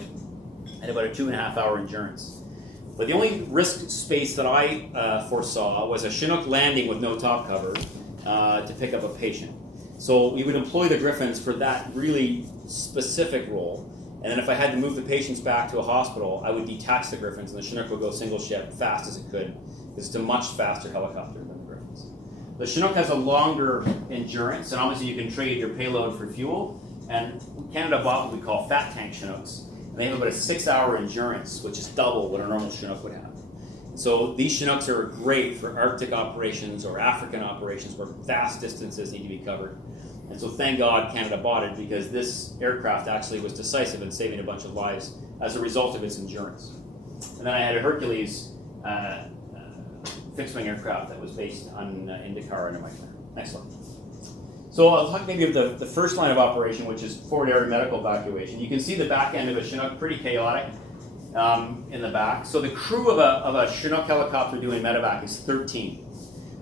and about a 2.5 hour endurance. But the only risk space that I foresaw was a Chinook landing with no top cover to pick up a patient. So we would employ the Griffins for that really specific role. And then if I had to move the patients back to a hospital, I would detach the Griffins, and the Chinook would go single ship fast as it could, because it's a much faster helicopter than the Griffins. The Chinook has a longer endurance, and obviously you can trade your payload for fuel. And Canada bought what we call fat tank Chinooks. They have about a 6-hour endurance, which is double what a normal Chinook would have. So these Chinooks are great for Arctic operations or African operations where vast distances need to be covered. And so thank God Canada bought it, because this aircraft actually was decisive in saving a bunch of lives as a result of its endurance. And then I had a Hercules fixed-wing aircraft that was based in Dakar under my command. Next slide. So I'll talk maybe of the first line of operation, which is forward area medical evacuation. You can see the back end of a Chinook, pretty chaotic in the back. So the crew of a Chinook helicopter doing medevac is 13.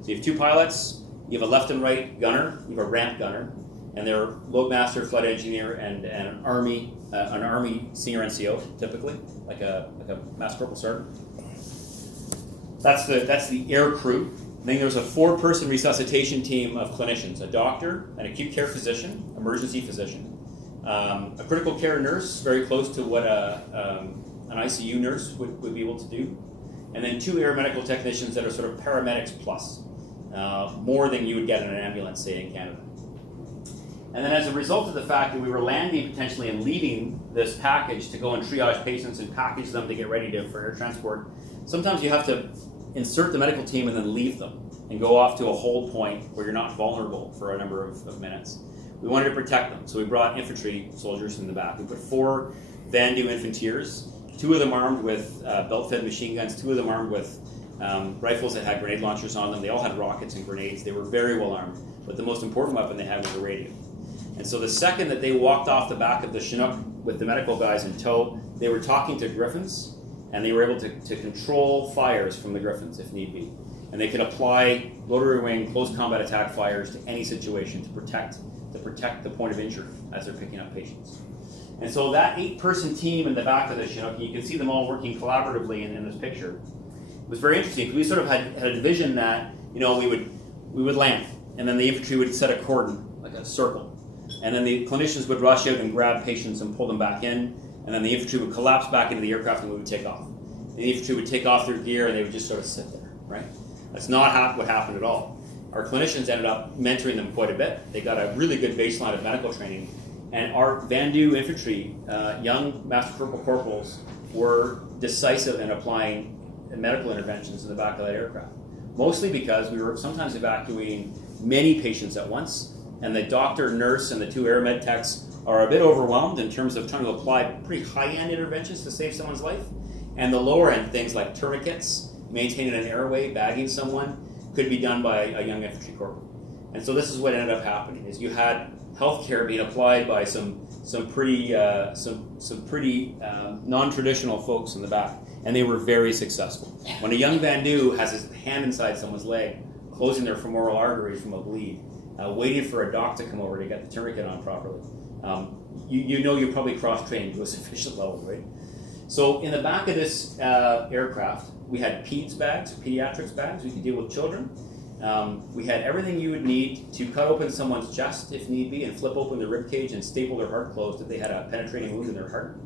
So you have 2 pilots, you have a left and right gunner, you have a ramp gunner, and they're loadmaster, flight engineer, and an army senior NCO, typically, like a Master Corporal Sergeant. That's the air crew. Then there's a 4-person resuscitation team of clinicians, a doctor, an acute care physician, emergency physician, a critical care nurse, very close to what an ICU nurse would be able to do, and then 2 air medical technicians that are sort of paramedics plus, more than you would get in an ambulance, say, in Canada. And then as a result of the fact that we were landing potentially and leaving this package to go and triage patients and package them to get ready for air transport, sometimes you have to insert the medical team and then leave them and go off to a hold point where you're not vulnerable for a number of minutes. We wanted to protect them, so we brought infantry soldiers in the back. We put 4 Vandu Infanteers, 2 of them armed with belt-fed machine guns, 2 of them armed with rifles that had grenade launchers on them. They all had rockets and grenades. They were very well armed, but the most important weapon they had was a radio. And so the second that they walked off the back of the Chinook with the medical guys in tow, they were talking to Griffins, and they were able to control fires from the Griffins if need be. And they could apply rotary wing close combat attack fires to any situation to protect the point of injury as they're picking up patients. And so that 8-person team in the back of the Chinook, you can see them all working collaboratively in this picture. It was very interesting, because we sort of had a vision that, we would land, and then the infantry would set a cordon, like a circle. And then the clinicians would rush out and grab patients and pull them back in, and then the infantry would collapse back into the aircraft and we would take off. And the infantry would take off their gear and they would just sort of sit there, right? That's not what happened at all. Our clinicians ended up mentoring them quite a bit. They got a really good baseline of medical training, And our Vandu infantry, young Master Corporal corporals, were decisive in applying medical interventions in the back of that aircraft. Mostly because we were sometimes evacuating many patients at once, and the doctor, nurse, and the 2 air med techs are a bit overwhelmed in terms of trying to apply pretty high-end interventions to save someone's life. And the lower-end things like tourniquets, maintaining an airway, bagging someone, could be done by a young infantry corporal. And so this is what ended up happening: is you had healthcare being applied by some pretty non-traditional folks in the back, and they were very successful. When a young Vandu has his hand inside someone's leg, closing their femoral artery from a bleed, waiting for a doc to come over to get the tourniquet on properly, you know you're probably cross-trained to a sufficient level, right? So in the back of this aircraft, we had pediatrics bags. We could deal with children. We had everything you would need to cut open someone's chest if need be, and flip open the rib cage and staple their heart closed if they had a penetrating wound in their heart.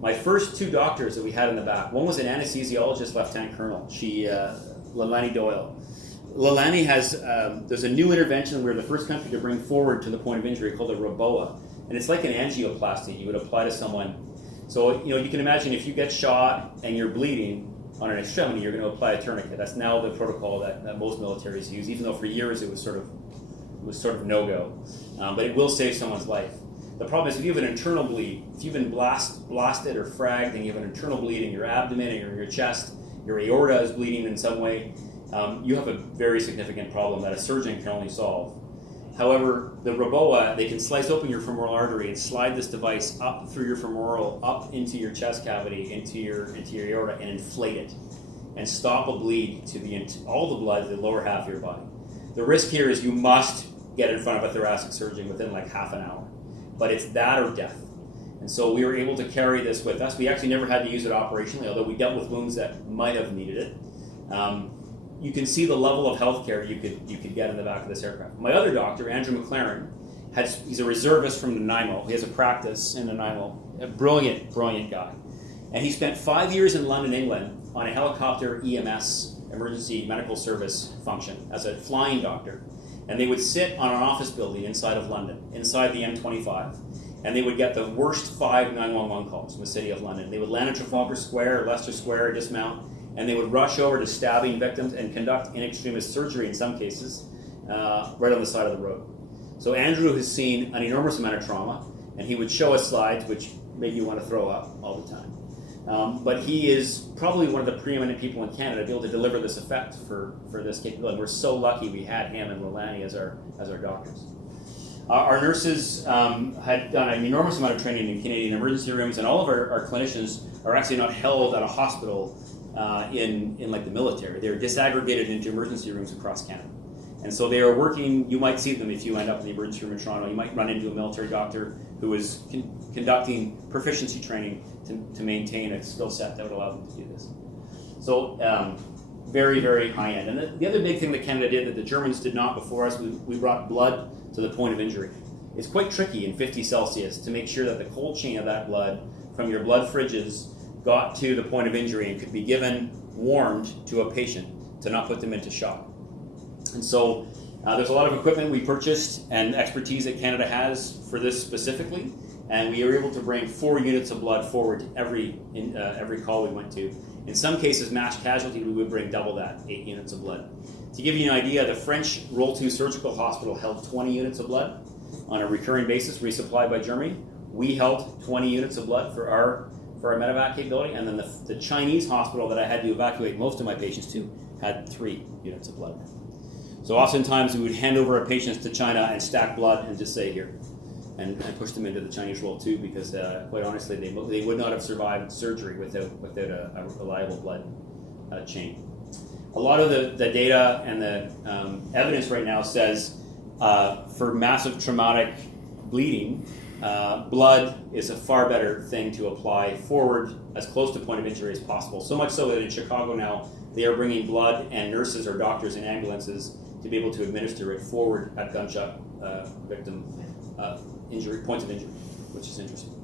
My first 2 doctors that we had in the back, one was an anesthesiologist, Lieutenant Colonel, Leilani Doyle. Leilani has, there's a new intervention we're the first country to bring forward to the point of injury called a ROBOA, and it's like an angioplasty you would apply to someone. So, you can imagine if you get shot and you're bleeding on an extremity, you're going to apply a tourniquet. That's now the protocol that most militaries use, even though for years it was sort of no-go. But it will save someone's life. The problem is if you have an internal bleed, if you've been blasted or fragged and you have an internal bleed in your abdomen or your chest, your aorta is bleeding in some way, you have a very significant problem that a surgeon can only solve. However, the ROBOA, they can slice open your femoral artery and slide this device up through your femoral, up into your chest cavity, into your aorta, and inflate it, and stop a bleed to all the blood to the lower half of your body. The risk here is you must get in front of a thoracic surgeon within like half an hour, but it's that or death. And so we were able to carry this with us. We actually never had to use it operationally, although we dealt with wounds that might have needed it. You can see the level of healthcare you could get in the back of this aircraft. My other doctor, Andrew McLaren, he's a reservist from Nanaimo. He has a practice in Nanaimo. A brilliant guy. And he spent 5 years in London, England, on a helicopter EMS, emergency medical service function, as a flying doctor. And they would sit on an office building inside of London, inside the M25, and they would get the worst 5 911 calls from the city of London. They would land at Trafalgar Square or Leicester Square, dismount, and they would rush over to stabbing victims and conduct in extremis surgery in some cases, right on the side of the road. So Andrew has seen an enormous amount of trauma, and he would show us slides which made you want to throw up all the time. But he is probably one of the preeminent people in Canada to be able to deliver this effect for this capability. We're so lucky we had him and Leilani as our doctors. Our nurses had done an enormous amount of training in Canadian emergency rooms, and all of our clinicians are actually not held at a hospital in like the military. They're disaggregated into emergency rooms across Canada. And so they are working, you might see them if you end up in the emergency room in Toronto. You might run into a military doctor who is conducting proficiency training to maintain a skill set that would allow them to do this. So very, very high end. And the other big thing that Canada did that the Germans did not before us, we brought blood to the point of injury. It's quite tricky in 50 Celsius to make sure that the cold chain of that blood from your blood fridges got to the point of injury and could be given warmed to a patient to not put them into shock. And so there's a lot of equipment we purchased and expertise that Canada has for this specifically, and we were able to bring 4 units of blood forward to every call we went to. In some cases, mass casualty, we would bring double that, 8 units of blood. To give you an idea, the French Roll 2 Surgical Hospital held 20 units of blood on a recurring basis resupplied by Germany. We held 20 units of blood for our medevac capability, and then the Chinese hospital that I had to evacuate most of my patients to had 3 units of blood. So oftentimes we would hand over our patients to China and stack blood and just say here, and push them into the Chinese Roll 2 because quite honestly they would not have survived surgery without a reliable blood chain. A lot of the data and the evidence right now says for massive traumatic bleeding, blood is a far better thing to apply forward as close to point of injury as possible. So much so that in Chicago now, they are bringing blood and nurses or doctors in ambulances to be able to administer it forward at gunshot victim injury, points of injury, which is interesting.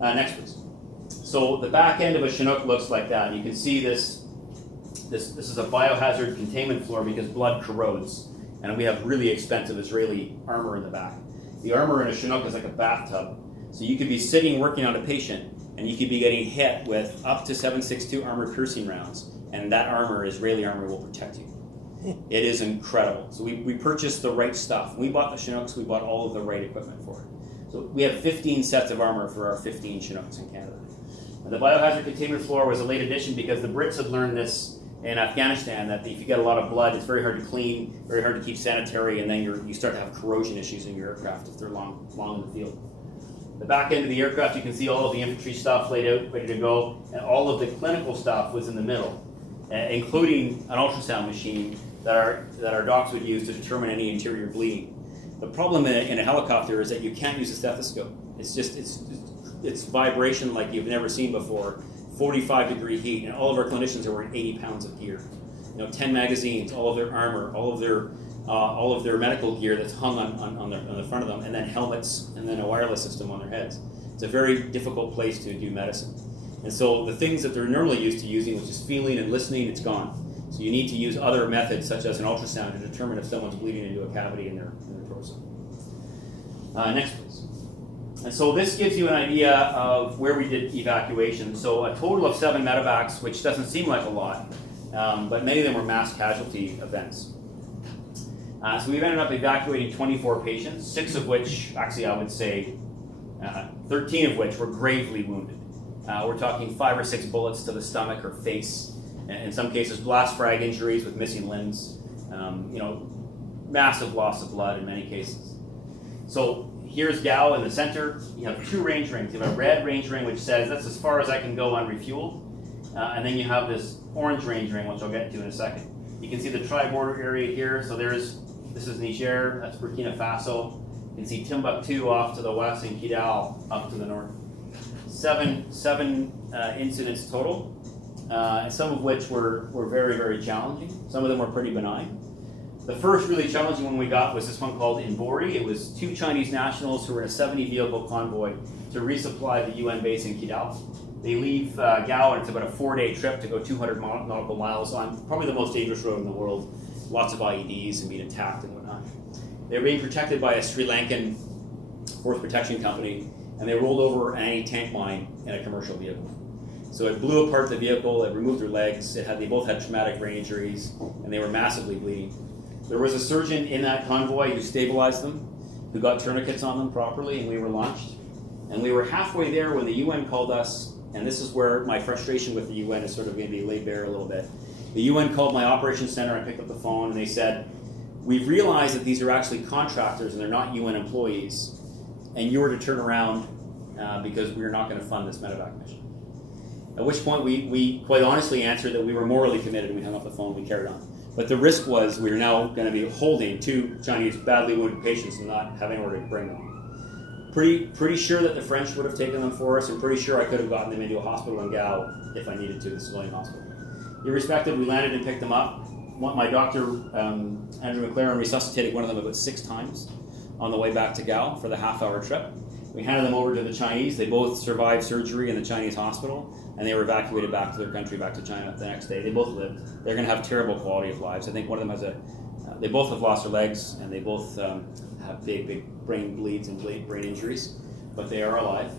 Next, please. So the back end of a Chinook looks like that. You can see this is a biohazard containment floor because blood corrodes, and we have really expensive Israeli armor in the back. the armor in a Chinook is like a bathtub. So you could be sitting working on a patient, and you could be getting hit with up to 7.62 armor piercing rounds, and that armor, Israeli armor, will protect you. It is incredible. So we purchased the right stuff. We bought the Chinooks, we bought all of the right equipment for it. So we have 15 sets of armor for our 15 Chinooks in Canada. And the biohazard containment floor was a late addition because the Brits had learned this in Afghanistan, that if you get a lot of blood, it's very hard to clean, very hard to keep sanitary, and then you start to have corrosion issues in your aircraft if they're long in the field. The back end of the aircraft, you can see all of the infantry stuff laid out, ready to go, and all of the clinical stuff was in the middle, including an ultrasound machine that our docs would use to determine any interior bleeding. The problem in a helicopter is that you can't use a stethoscope. It's vibration like you've never seen before, 45-degree heat, and all of our clinicians are wearing 80 pounds of gear. 10 magazines, all of their armor, all of their medical gear that's hung on the front of them, and then helmets, and then a wireless system on their heads. It's a very difficult place to do medicine. And so the things that they're normally used to using, which is feeling and listening, it's gone. So you need to use other methods, such as an ultrasound, to determine if someone's bleeding into a cavity in their torso. Next, please. And so this gives you an idea of where we did evacuations. So a total of 7 medevacs, which doesn't seem like a lot, but many of them were mass casualty events. So we've ended up evacuating 24 patients, 6 of which, actually I would say 13 of which were gravely wounded. We're talking 5 or 6 bullets to the stomach or face, and in some cases blast frag injuries with missing limbs, massive loss of blood in many cases. So here's Gao in the center. You have 2 range rings. You have a red range ring which says that's as far as I can go unrefueled, and then you have this orange range ring, which I'll get to in a second. You can see the tri-border area here. So this is Niger, that's Burkina Faso. You can see Timbuktu off to the west and Kidal up to the north. Seven incidents total, some of which were very, very challenging. Some of them were pretty benign. The first really challenging one we got was this one called Inbori. It was 2 Chinese nationals who were in a 70-vehicle convoy to resupply the UN base in Kidal. They leave Gao, and it's about a 4-day trip to go 200 nautical miles on probably the most dangerous road in the world. Lots of IEDs and being attacked and whatnot. They were being protected by a Sri Lankan force protection company, and they rolled over an anti-tank mine in a commercial vehicle. So it blew apart the vehicle, it removed their legs, they both had traumatic brain injuries, and they were massively bleeding. There was a surgeon in that convoy who stabilized them, who got tourniquets on them properly, and we were launched. And we were halfway there when the UN called us, and this is where my frustration with the UN is sort of going to be laid bare a little bit. The UN called my operations center, I picked up the phone, and they said, we've realized that these are actually contractors and they're not UN employees, and you were to turn around because we're not going to fund this medevac mission. At which point we quite honestly answered that we were morally committed, and we hung up the phone, we carried on. But the risk was we were now going to be holding 2 Chinese badly wounded patients and not having order to bring them. Pretty sure that the French would have taken them for us, and pretty sure I could have gotten them into a hospital in Gao if I needed to, the civilian hospital. Irrespective, we landed and picked them up. My doctor, Andrew McLaren, resuscitated one of them about 6 times on the way back to Gao for the half-hour trip. We handed them over to the Chinese. They both survived surgery in the Chinese hospital, and they were evacuated back to their country, back to China the next day. They both lived. They're going to have terrible quality of lives. I think one of them has they both have lost their legs, and they both have big brain bleeds and brain injuries, but they are alive.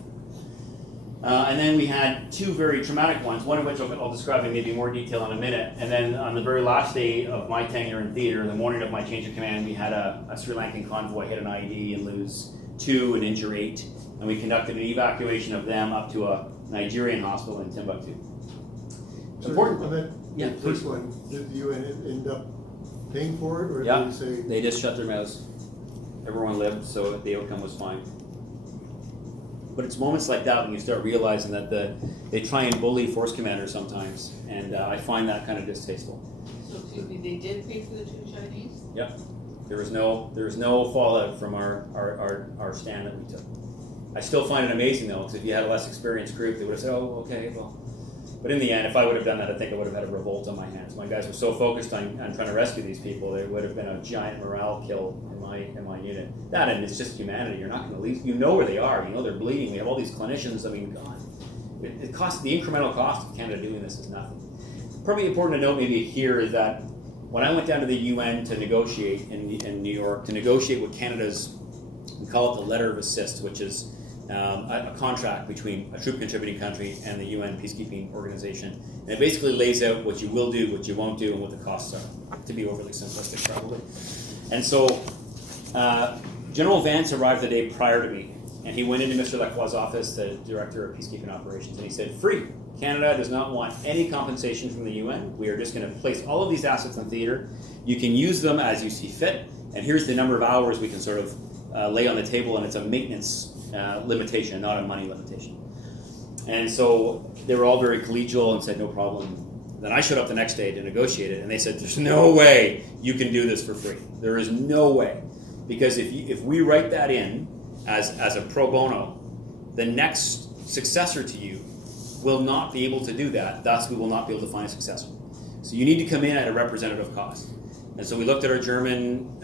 And then we had 2 very traumatic ones, one of which I'll describe in maybe more detail in a minute. And then on the very last day of my tenure in theater, the morning of my change of command, we had a Sri Lankan convoy hit an IED and lose 2 and injure 8. And we conducted an evacuation of them up to a Nigerian hospital in Timbuktu. So Important. Yeah, the first one, did the UN end up paying for it, or yeah, did they say? They just shut their mouths. Everyone lived, so the outcome was fine. But it's moments like that when you start realizing that they try and bully force commanders sometimes, and I find that kind of distasteful. So excuse me, they did pay for the 2 Chinese? Yep. There was no fallout from our stand that we took. I still find it amazing though, because if you had a less experienced group, they would have said, "Oh, okay, well." But in the end, if I would have done that, I think I would have had a revolt on my hands. My guys were so focused on trying to rescue these people, there would have been a giant morale kill in my unit. That, and it's just humanity. You're not going to leave. You know where they are. You know they're bleeding. We have all these clinicians. I mean, God, it costs, the incremental cost of Canada doing this is nothing. Probably important to note maybe here is that when I went down to the UN to negotiate in New York, to negotiate what Canada's We call it the letter of assist, which is a contract between a troop contributing country and the UN peacekeeping organization. And it basically lays out what you will do, what you won't do, and what the costs are, to be overly simplistic probably. And so General Vance arrived the day prior to me, and he went into Mr. Lacroix's office, the director of peacekeeping operations, and he said, free. Canada does not want any compensation from the UN. We are just going to place all of these assets in theater. You can use them as you see fit, and here's the number of hours we can sort of lay on the table, and it's a maintenance limitation, not a money limitation. And so they were all very collegial and said, no problem. Then I showed up the next day to negotiate it, and they said, there's no way you can do this for free. There is no way. Because if we write that in as a pro bono, the next successor to you will not be able to do that. Thus, we will not be able to find a successor. So you need to come in at a representative cost. And so we looked at our German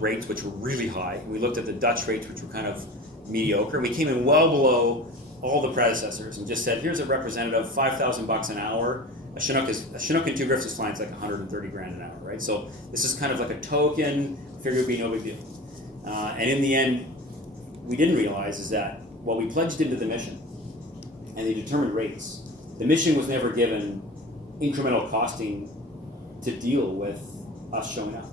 rates, which were really high. We looked at the Dutch rates, which were kind of mediocre. We came in well below all the predecessors and just said, here's a representative, $5,000 an hour. A Chinook and 2 Griffiths flying is like 130 grand an hour, right? So this is kind of like a token, figured it would be no big deal. And in the end, we didn't realize is that what we pledged into the mission and they determined rates, the mission was never given incremental costing to deal with us showing up.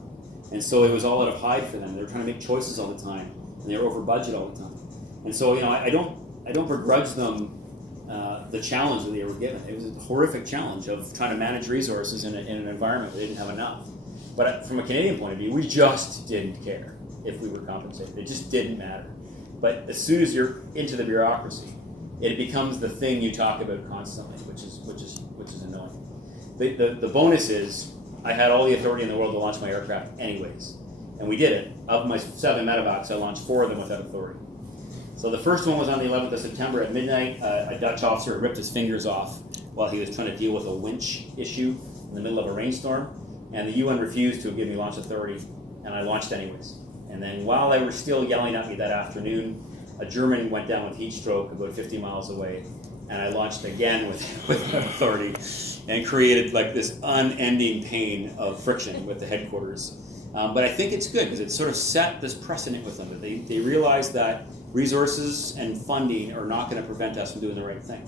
And so it was all out of hide for them. They were trying to make choices all the time, and they were over budget all the time. And so, I don't begrudge them the challenge that they were given. It was a horrific challenge of trying to manage resources in an environment where they didn't have enough. But from a Canadian point of view, we just didn't care if we were compensated. It just didn't matter. But as soon as you're into the bureaucracy, it becomes the thing you talk about constantly, which is annoying. The bonus is I had all the authority in the world to launch my aircraft anyways, and we did it. Of my 7 medevacs, I launched 4 of them without authority. So the first one was on the 11th of September at midnight. A Dutch officer ripped his fingers off while he was trying to deal with a winch issue in the middle of a rainstorm, and the UN refused to give me launch authority, and I launched anyways. And then while they were still yelling at me that afternoon, a German went down with heat stroke about 50 miles away, and I launched again with authority and created like this unending pain of friction with the headquarters. But I think it's good because it sort of set this precedent with them. They realized that resources and funding are not going to prevent us from doing the right thing.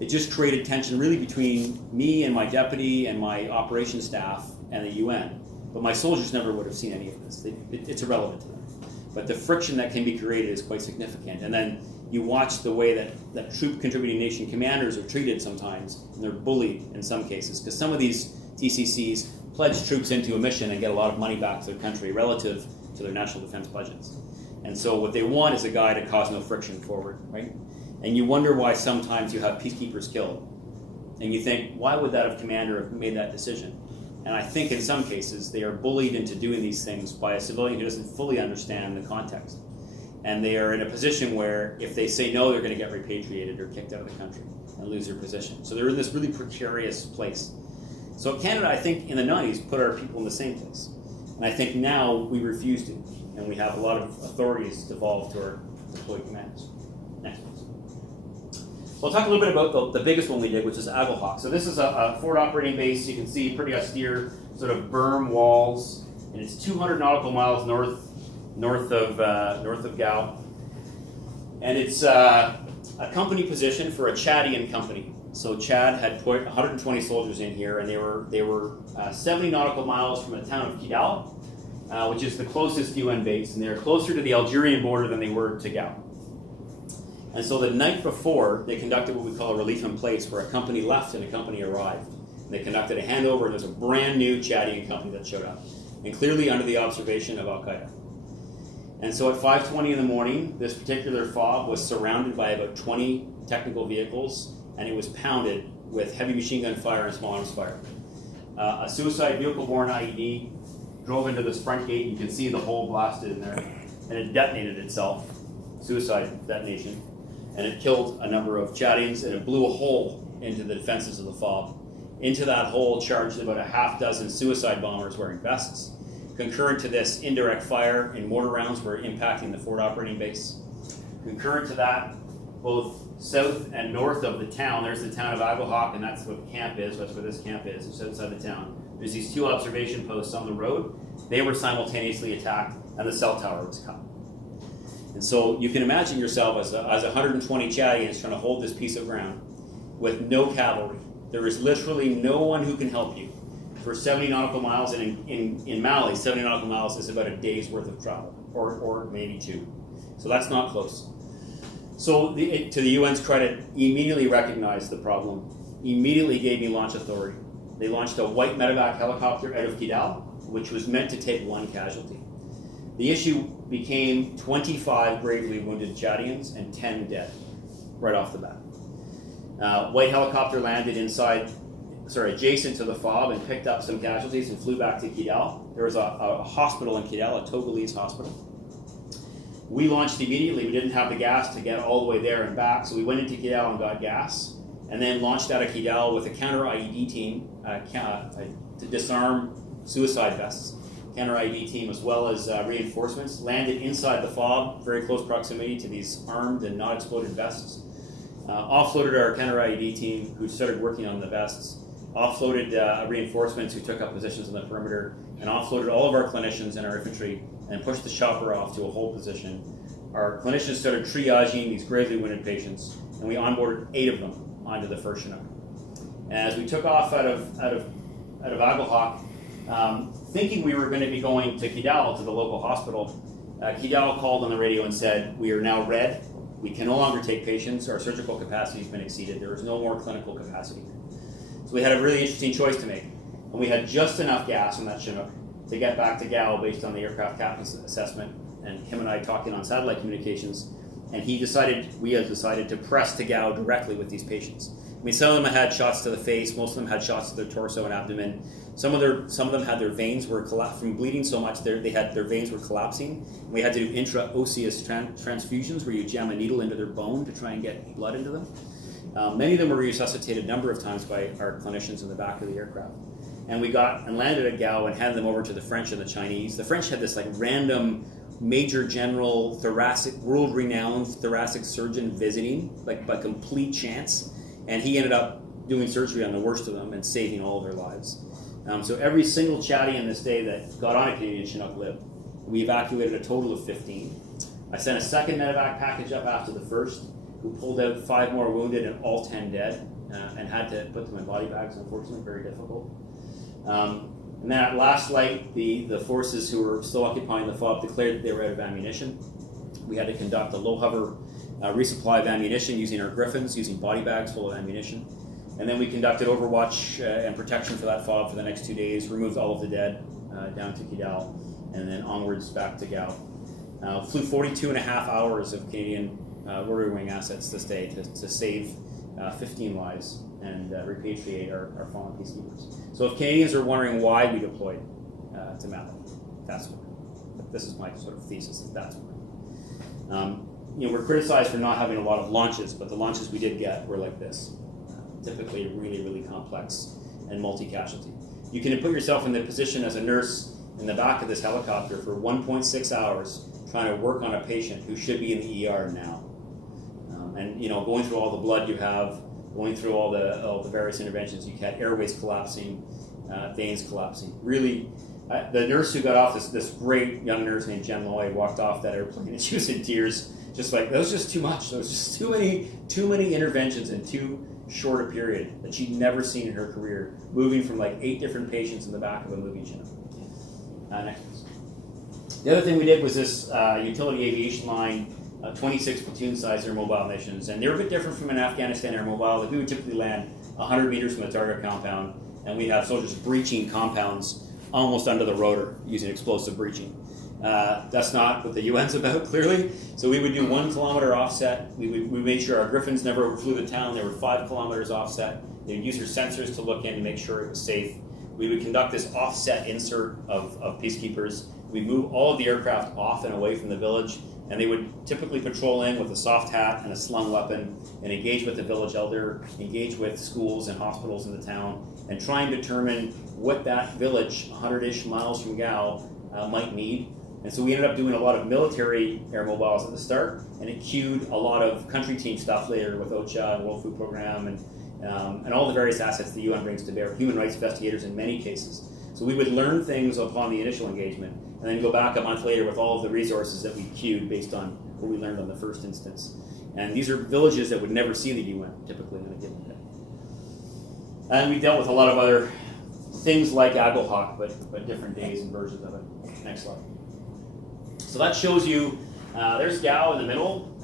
It just created tension really between me and my deputy and my operations staff and the UN. But my soldiers never would have seen any of this. It's irrelevant to them. But the friction that can be created is quite significant. And then you watch the way that troop contributing nation commanders are treated sometimes, and they're bullied in some cases, because some of these TCCs pledge troops into a mission and get a lot of money back to their country relative to their national defense budgets. And so what they want is a guy to cause no friction forward, right? And you wonder why sometimes you have peacekeepers killed. And you think, why would that commander have made that decision? And I think in some cases they are bullied into doing these things by a civilian who doesn't fully understand the context. And they are in a position where if they say no, they're going to get repatriated or kicked out of the country and lose their position. So they're in this really precarious place. So Canada, I think, in the 90s, put our people in the same place. And I think now we refuse to. And we have a lot of authorities devolved to our deployed commanders. Next, please. So I'll talk a little bit about the biggest one we did, which is Aguhawk. So this is a forward operating base. You can see pretty austere sort of berm walls. And it's 200 nautical miles north of Gao. And it's a company position for a Chadian company. So Chad had put 120 soldiers in here, and they were 70 nautical miles from the town of Kidal, which is the closest UN base, and they're closer to the Algerian border than they were to Gao. And so the night before, they conducted what we call a relief in place, where a company left and a company arrived. And they conducted a handover, and there's a brand new Chadian company that showed up, and clearly under the observation of Al-Qaeda. And so at 5:20 in the morning, this particular fob was surrounded by about 20 technical vehicles, and it was pounded with heavy machine gun fire and small arms fire. A suicide vehicle-borne IED drove into this front gate. You can see the hole blasted in there, and it detonated itself, suicide detonation, and it killed a number of Chadians, and it blew a hole into the defenses of the fob. Into that hole charged about a half dozen suicide bombers wearing vests. Concurrent to this, indirect fire and mortar rounds were impacting the forward operating base. Concurrent to that, both south and north of the town, there's the town of Aguhawk, and that's what the camp is, that's where this camp is, it's outside the town. There's these 2 observation posts on the road. They were simultaneously attacked, and the cell tower was cut. And so you can imagine yourself as 120 Chadians trying to hold this piece of ground with no cavalry. There is literally no one who can help you for 70 nautical miles, and in Mali, 70 nautical miles is about a day's worth of travel, or maybe 2. So that's not close. So to the UN's credit, immediately recognized the problem, immediately gave me launch authority. They launched a white medevac helicopter out of Kidal, which was meant to take 1 casualty. The issue became 25 gravely wounded Chadians and 10 dead right off the bat. White helicopter landed adjacent to the FOB and picked up some casualties and flew back to Kidal. There was a hospital in Kidal, a Togolese hospital. We launched immediately. We didn't have the gas to get all the way there and back, so we went into Kidal and got gas, and then launched out of Kidal with a counter-IED team to disarm suicide vests. Counter-IED team, as well as reinforcements, landed inside the FOB, very close proximity to these armed and not exploded vests. Offloaded our counter-IED team, who started working on the vests. Offloaded reinforcements who took up positions on the perimeter, and offloaded all of our clinicians and our infantry and pushed the chopper off to a hold position. Our clinicians started triaging these gravely wounded patients, and we onboarded 8 of them onto the first Chinook. And as we took off out of Aguelhok, thinking we were going to be going to Kidal, to the local hospital, Kidal called on the radio and said, "We are now red. We can no longer take patients. Our surgical capacity has been exceeded. There is no more clinical capacity." So we had a really interesting choice to make. And we had just enough gas on that Chinook to get back to Gao based on the aircraft captain's assessment, and him and I talking on satellite communications. And we had decided to press to Gao directly with these patients. I mean, some of them had shots to the face, most of them had shots to their torso and abdomen. Some of them had their veins were from bleeding so much their veins were collapsing. And we had to do intraosseous transfusions where you jam a needle into their bone to try and get blood into them. Many of them were resuscitated a number of times by our clinicians in the back of the aircraft. And we got and landed at Gao and handed them over to the French and the Chinese. The French had this random Major General world-renowned thoracic surgeon visiting, by complete chance. And he ended up doing surgery on the worst of them and saving all of their lives. So every single Chadian this day that got on a Canadian Chinook lived. We evacuated a total of 15. I sent a second medevac package up after the first, who pulled out 5 more wounded and all 10 dead, and had to put them in body bags, unfortunately, very difficult. And then at last light, the forces who were still occupying the FOB declared that they were out of ammunition. We had to conduct a low-hover resupply of ammunition using our Griffins, using body bags full of ammunition. And then we conducted overwatch and protection for that FOB for the next 2 days, removed all of the dead down to Kidal, and then onwards back to Gao. Flew 42 and a half hours of Canadian rotary wing assets this day to save 15 lives and repatriate our fallen peacekeepers. So if Canadians are wondering why we deployed to Mali, that's why. This is my sort of thesis, that's why. We're criticized for not having a lot of launches, but the launches we did get were like this. Typically really, really complex and multi-casualty. You can put yourself in the position as a nurse in the back of this helicopter for 1.6 hours trying to work on a patient who should be in the ER now. And going through all the blood you have, going through all the various interventions you had, airways collapsing, veins collapsing. Really, the nurse who got off, this great young nurse named Jen Lloyd, walked off that airplane and she was in tears, just like, that was just too much. There was just too many interventions in too short a period that she'd never seen in her career, moving from 8 different patients in the back of a moving Chinook. Next. The other thing we did was this utility aviation line, 26 platoon-sized air mobile missions, and they're a bit different from an Afghanistan air mobile. We would typically land 100 meters from the target compound, and we'd have soldiers breaching compounds almost under the rotor using explosive breaching. That's not what the UN's about, clearly. So we would do 1 kilometer offset. We made sure our Griffins never overflew the town. They were 5 kilometers offset. They would use their sensors to look in to make sure it was safe. We would conduct this offset insert of peacekeepers. We'd move all of the aircraft off and away from the village, and they would typically patrol in with a soft hat and a slung weapon and engage with the village elder, engage with schools and hospitals in the town, and try and determine what that village, 100-ish miles from Gao, might need. And so we ended up doing a lot of military air mobiles at the start, and it cued a lot of country team stuff later with OCHA and World Food Program and all the various assets the UN brings to bear, human rights investigators in many cases. So we would learn things upon the initial engagement, and then go back a month later with all of the resources that we queued based on what we learned on the first instance. And these are villages that would never see the UN typically on a given day. And we dealt with a lot of other things like Agohawk, but different days and versions of it. Next slide. So that shows you, there's Gao in the middle,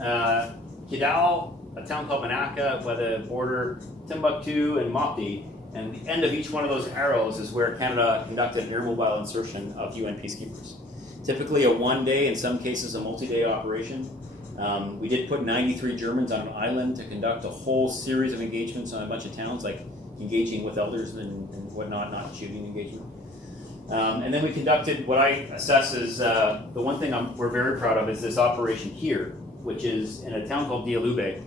Kidal, a town called Manaka by the border, Timbuktu and Mopti, and the end of each one of those arrows is where Canada conducted an air-mobile insertion of UN peacekeepers. Typically a one-day, in some cases a multi-day operation. We did put 93 Germans on an island to conduct a whole series of engagements on a bunch of towns, like engaging with elders and whatnot, not shooting engagement. And then we conducted what I assess is, the one thing we're very proud of is this operation here, which is in a town called Dialube,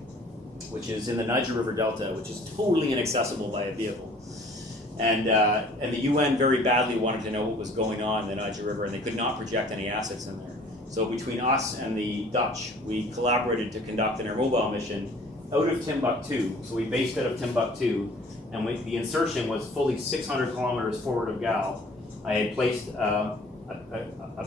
which is in the Niger River Delta, which is totally inaccessible by a vehicle. And the UN very badly wanted to know what was going on in the Niger River, and they could not project any assets in there. So between us and the Dutch, we collaborated to conduct an air mobile mission out of Timbuktu. So we based out of Timbuktu, and the insertion was fully 600 kilometers forward of Gao. I had placed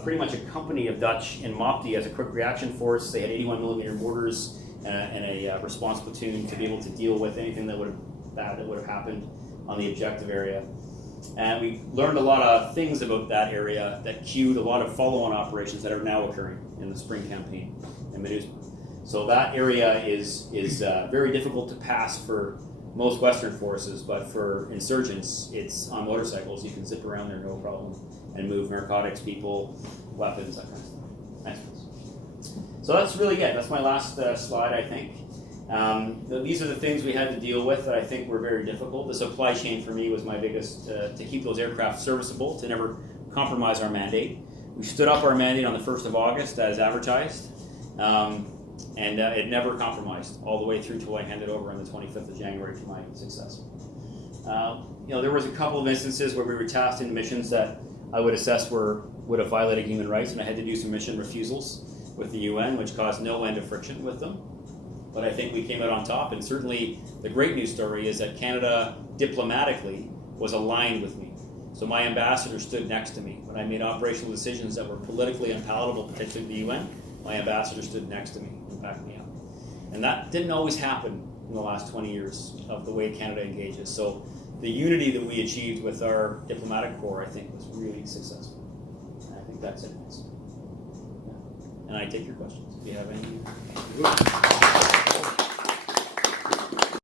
pretty much a company of Dutch in Mopti as a quick reaction force. They had 81 millimeter mortars and a response platoon to be able to deal with anything that would have happened on the objective area. And we learned a lot of things about that area that cued a lot of follow-on operations that are now occurring in the spring campaign in MINUSMA. So that area is very difficult to pass for most Western forces, but for insurgents, it's on motorcycles. You can zip around there no problem and move narcotics, people, weapons, that kind of stuff. Next, please. So that's really it. That's my last slide, I think. These are the things we had to deal with that I think were very difficult. The supply chain for me was my biggest, to keep those aircraft serviceable, to never compromise our mandate. We stood up our mandate on the 1st of August as advertised, and it never compromised all the way through till I handed over on the 25th of January to my successor. There was a couple of instances where we were tasked in missions that I would assess would have violated human rights, and I had to do some mission refusals with the UN, which caused no end of friction with them. But I think we came out on top, and certainly the great news story is that Canada diplomatically was aligned with me. So my ambassador stood next to me. When I made operational decisions that were politically unpalatable potentially to the UN, my ambassador stood next to me and backed me up. And that didn't always happen in the last 20 years of the way Canada engages. So the unity that we achieved with our diplomatic corps, I think, was really successful. And I think that's it. Yeah. And I take your questions if you have any.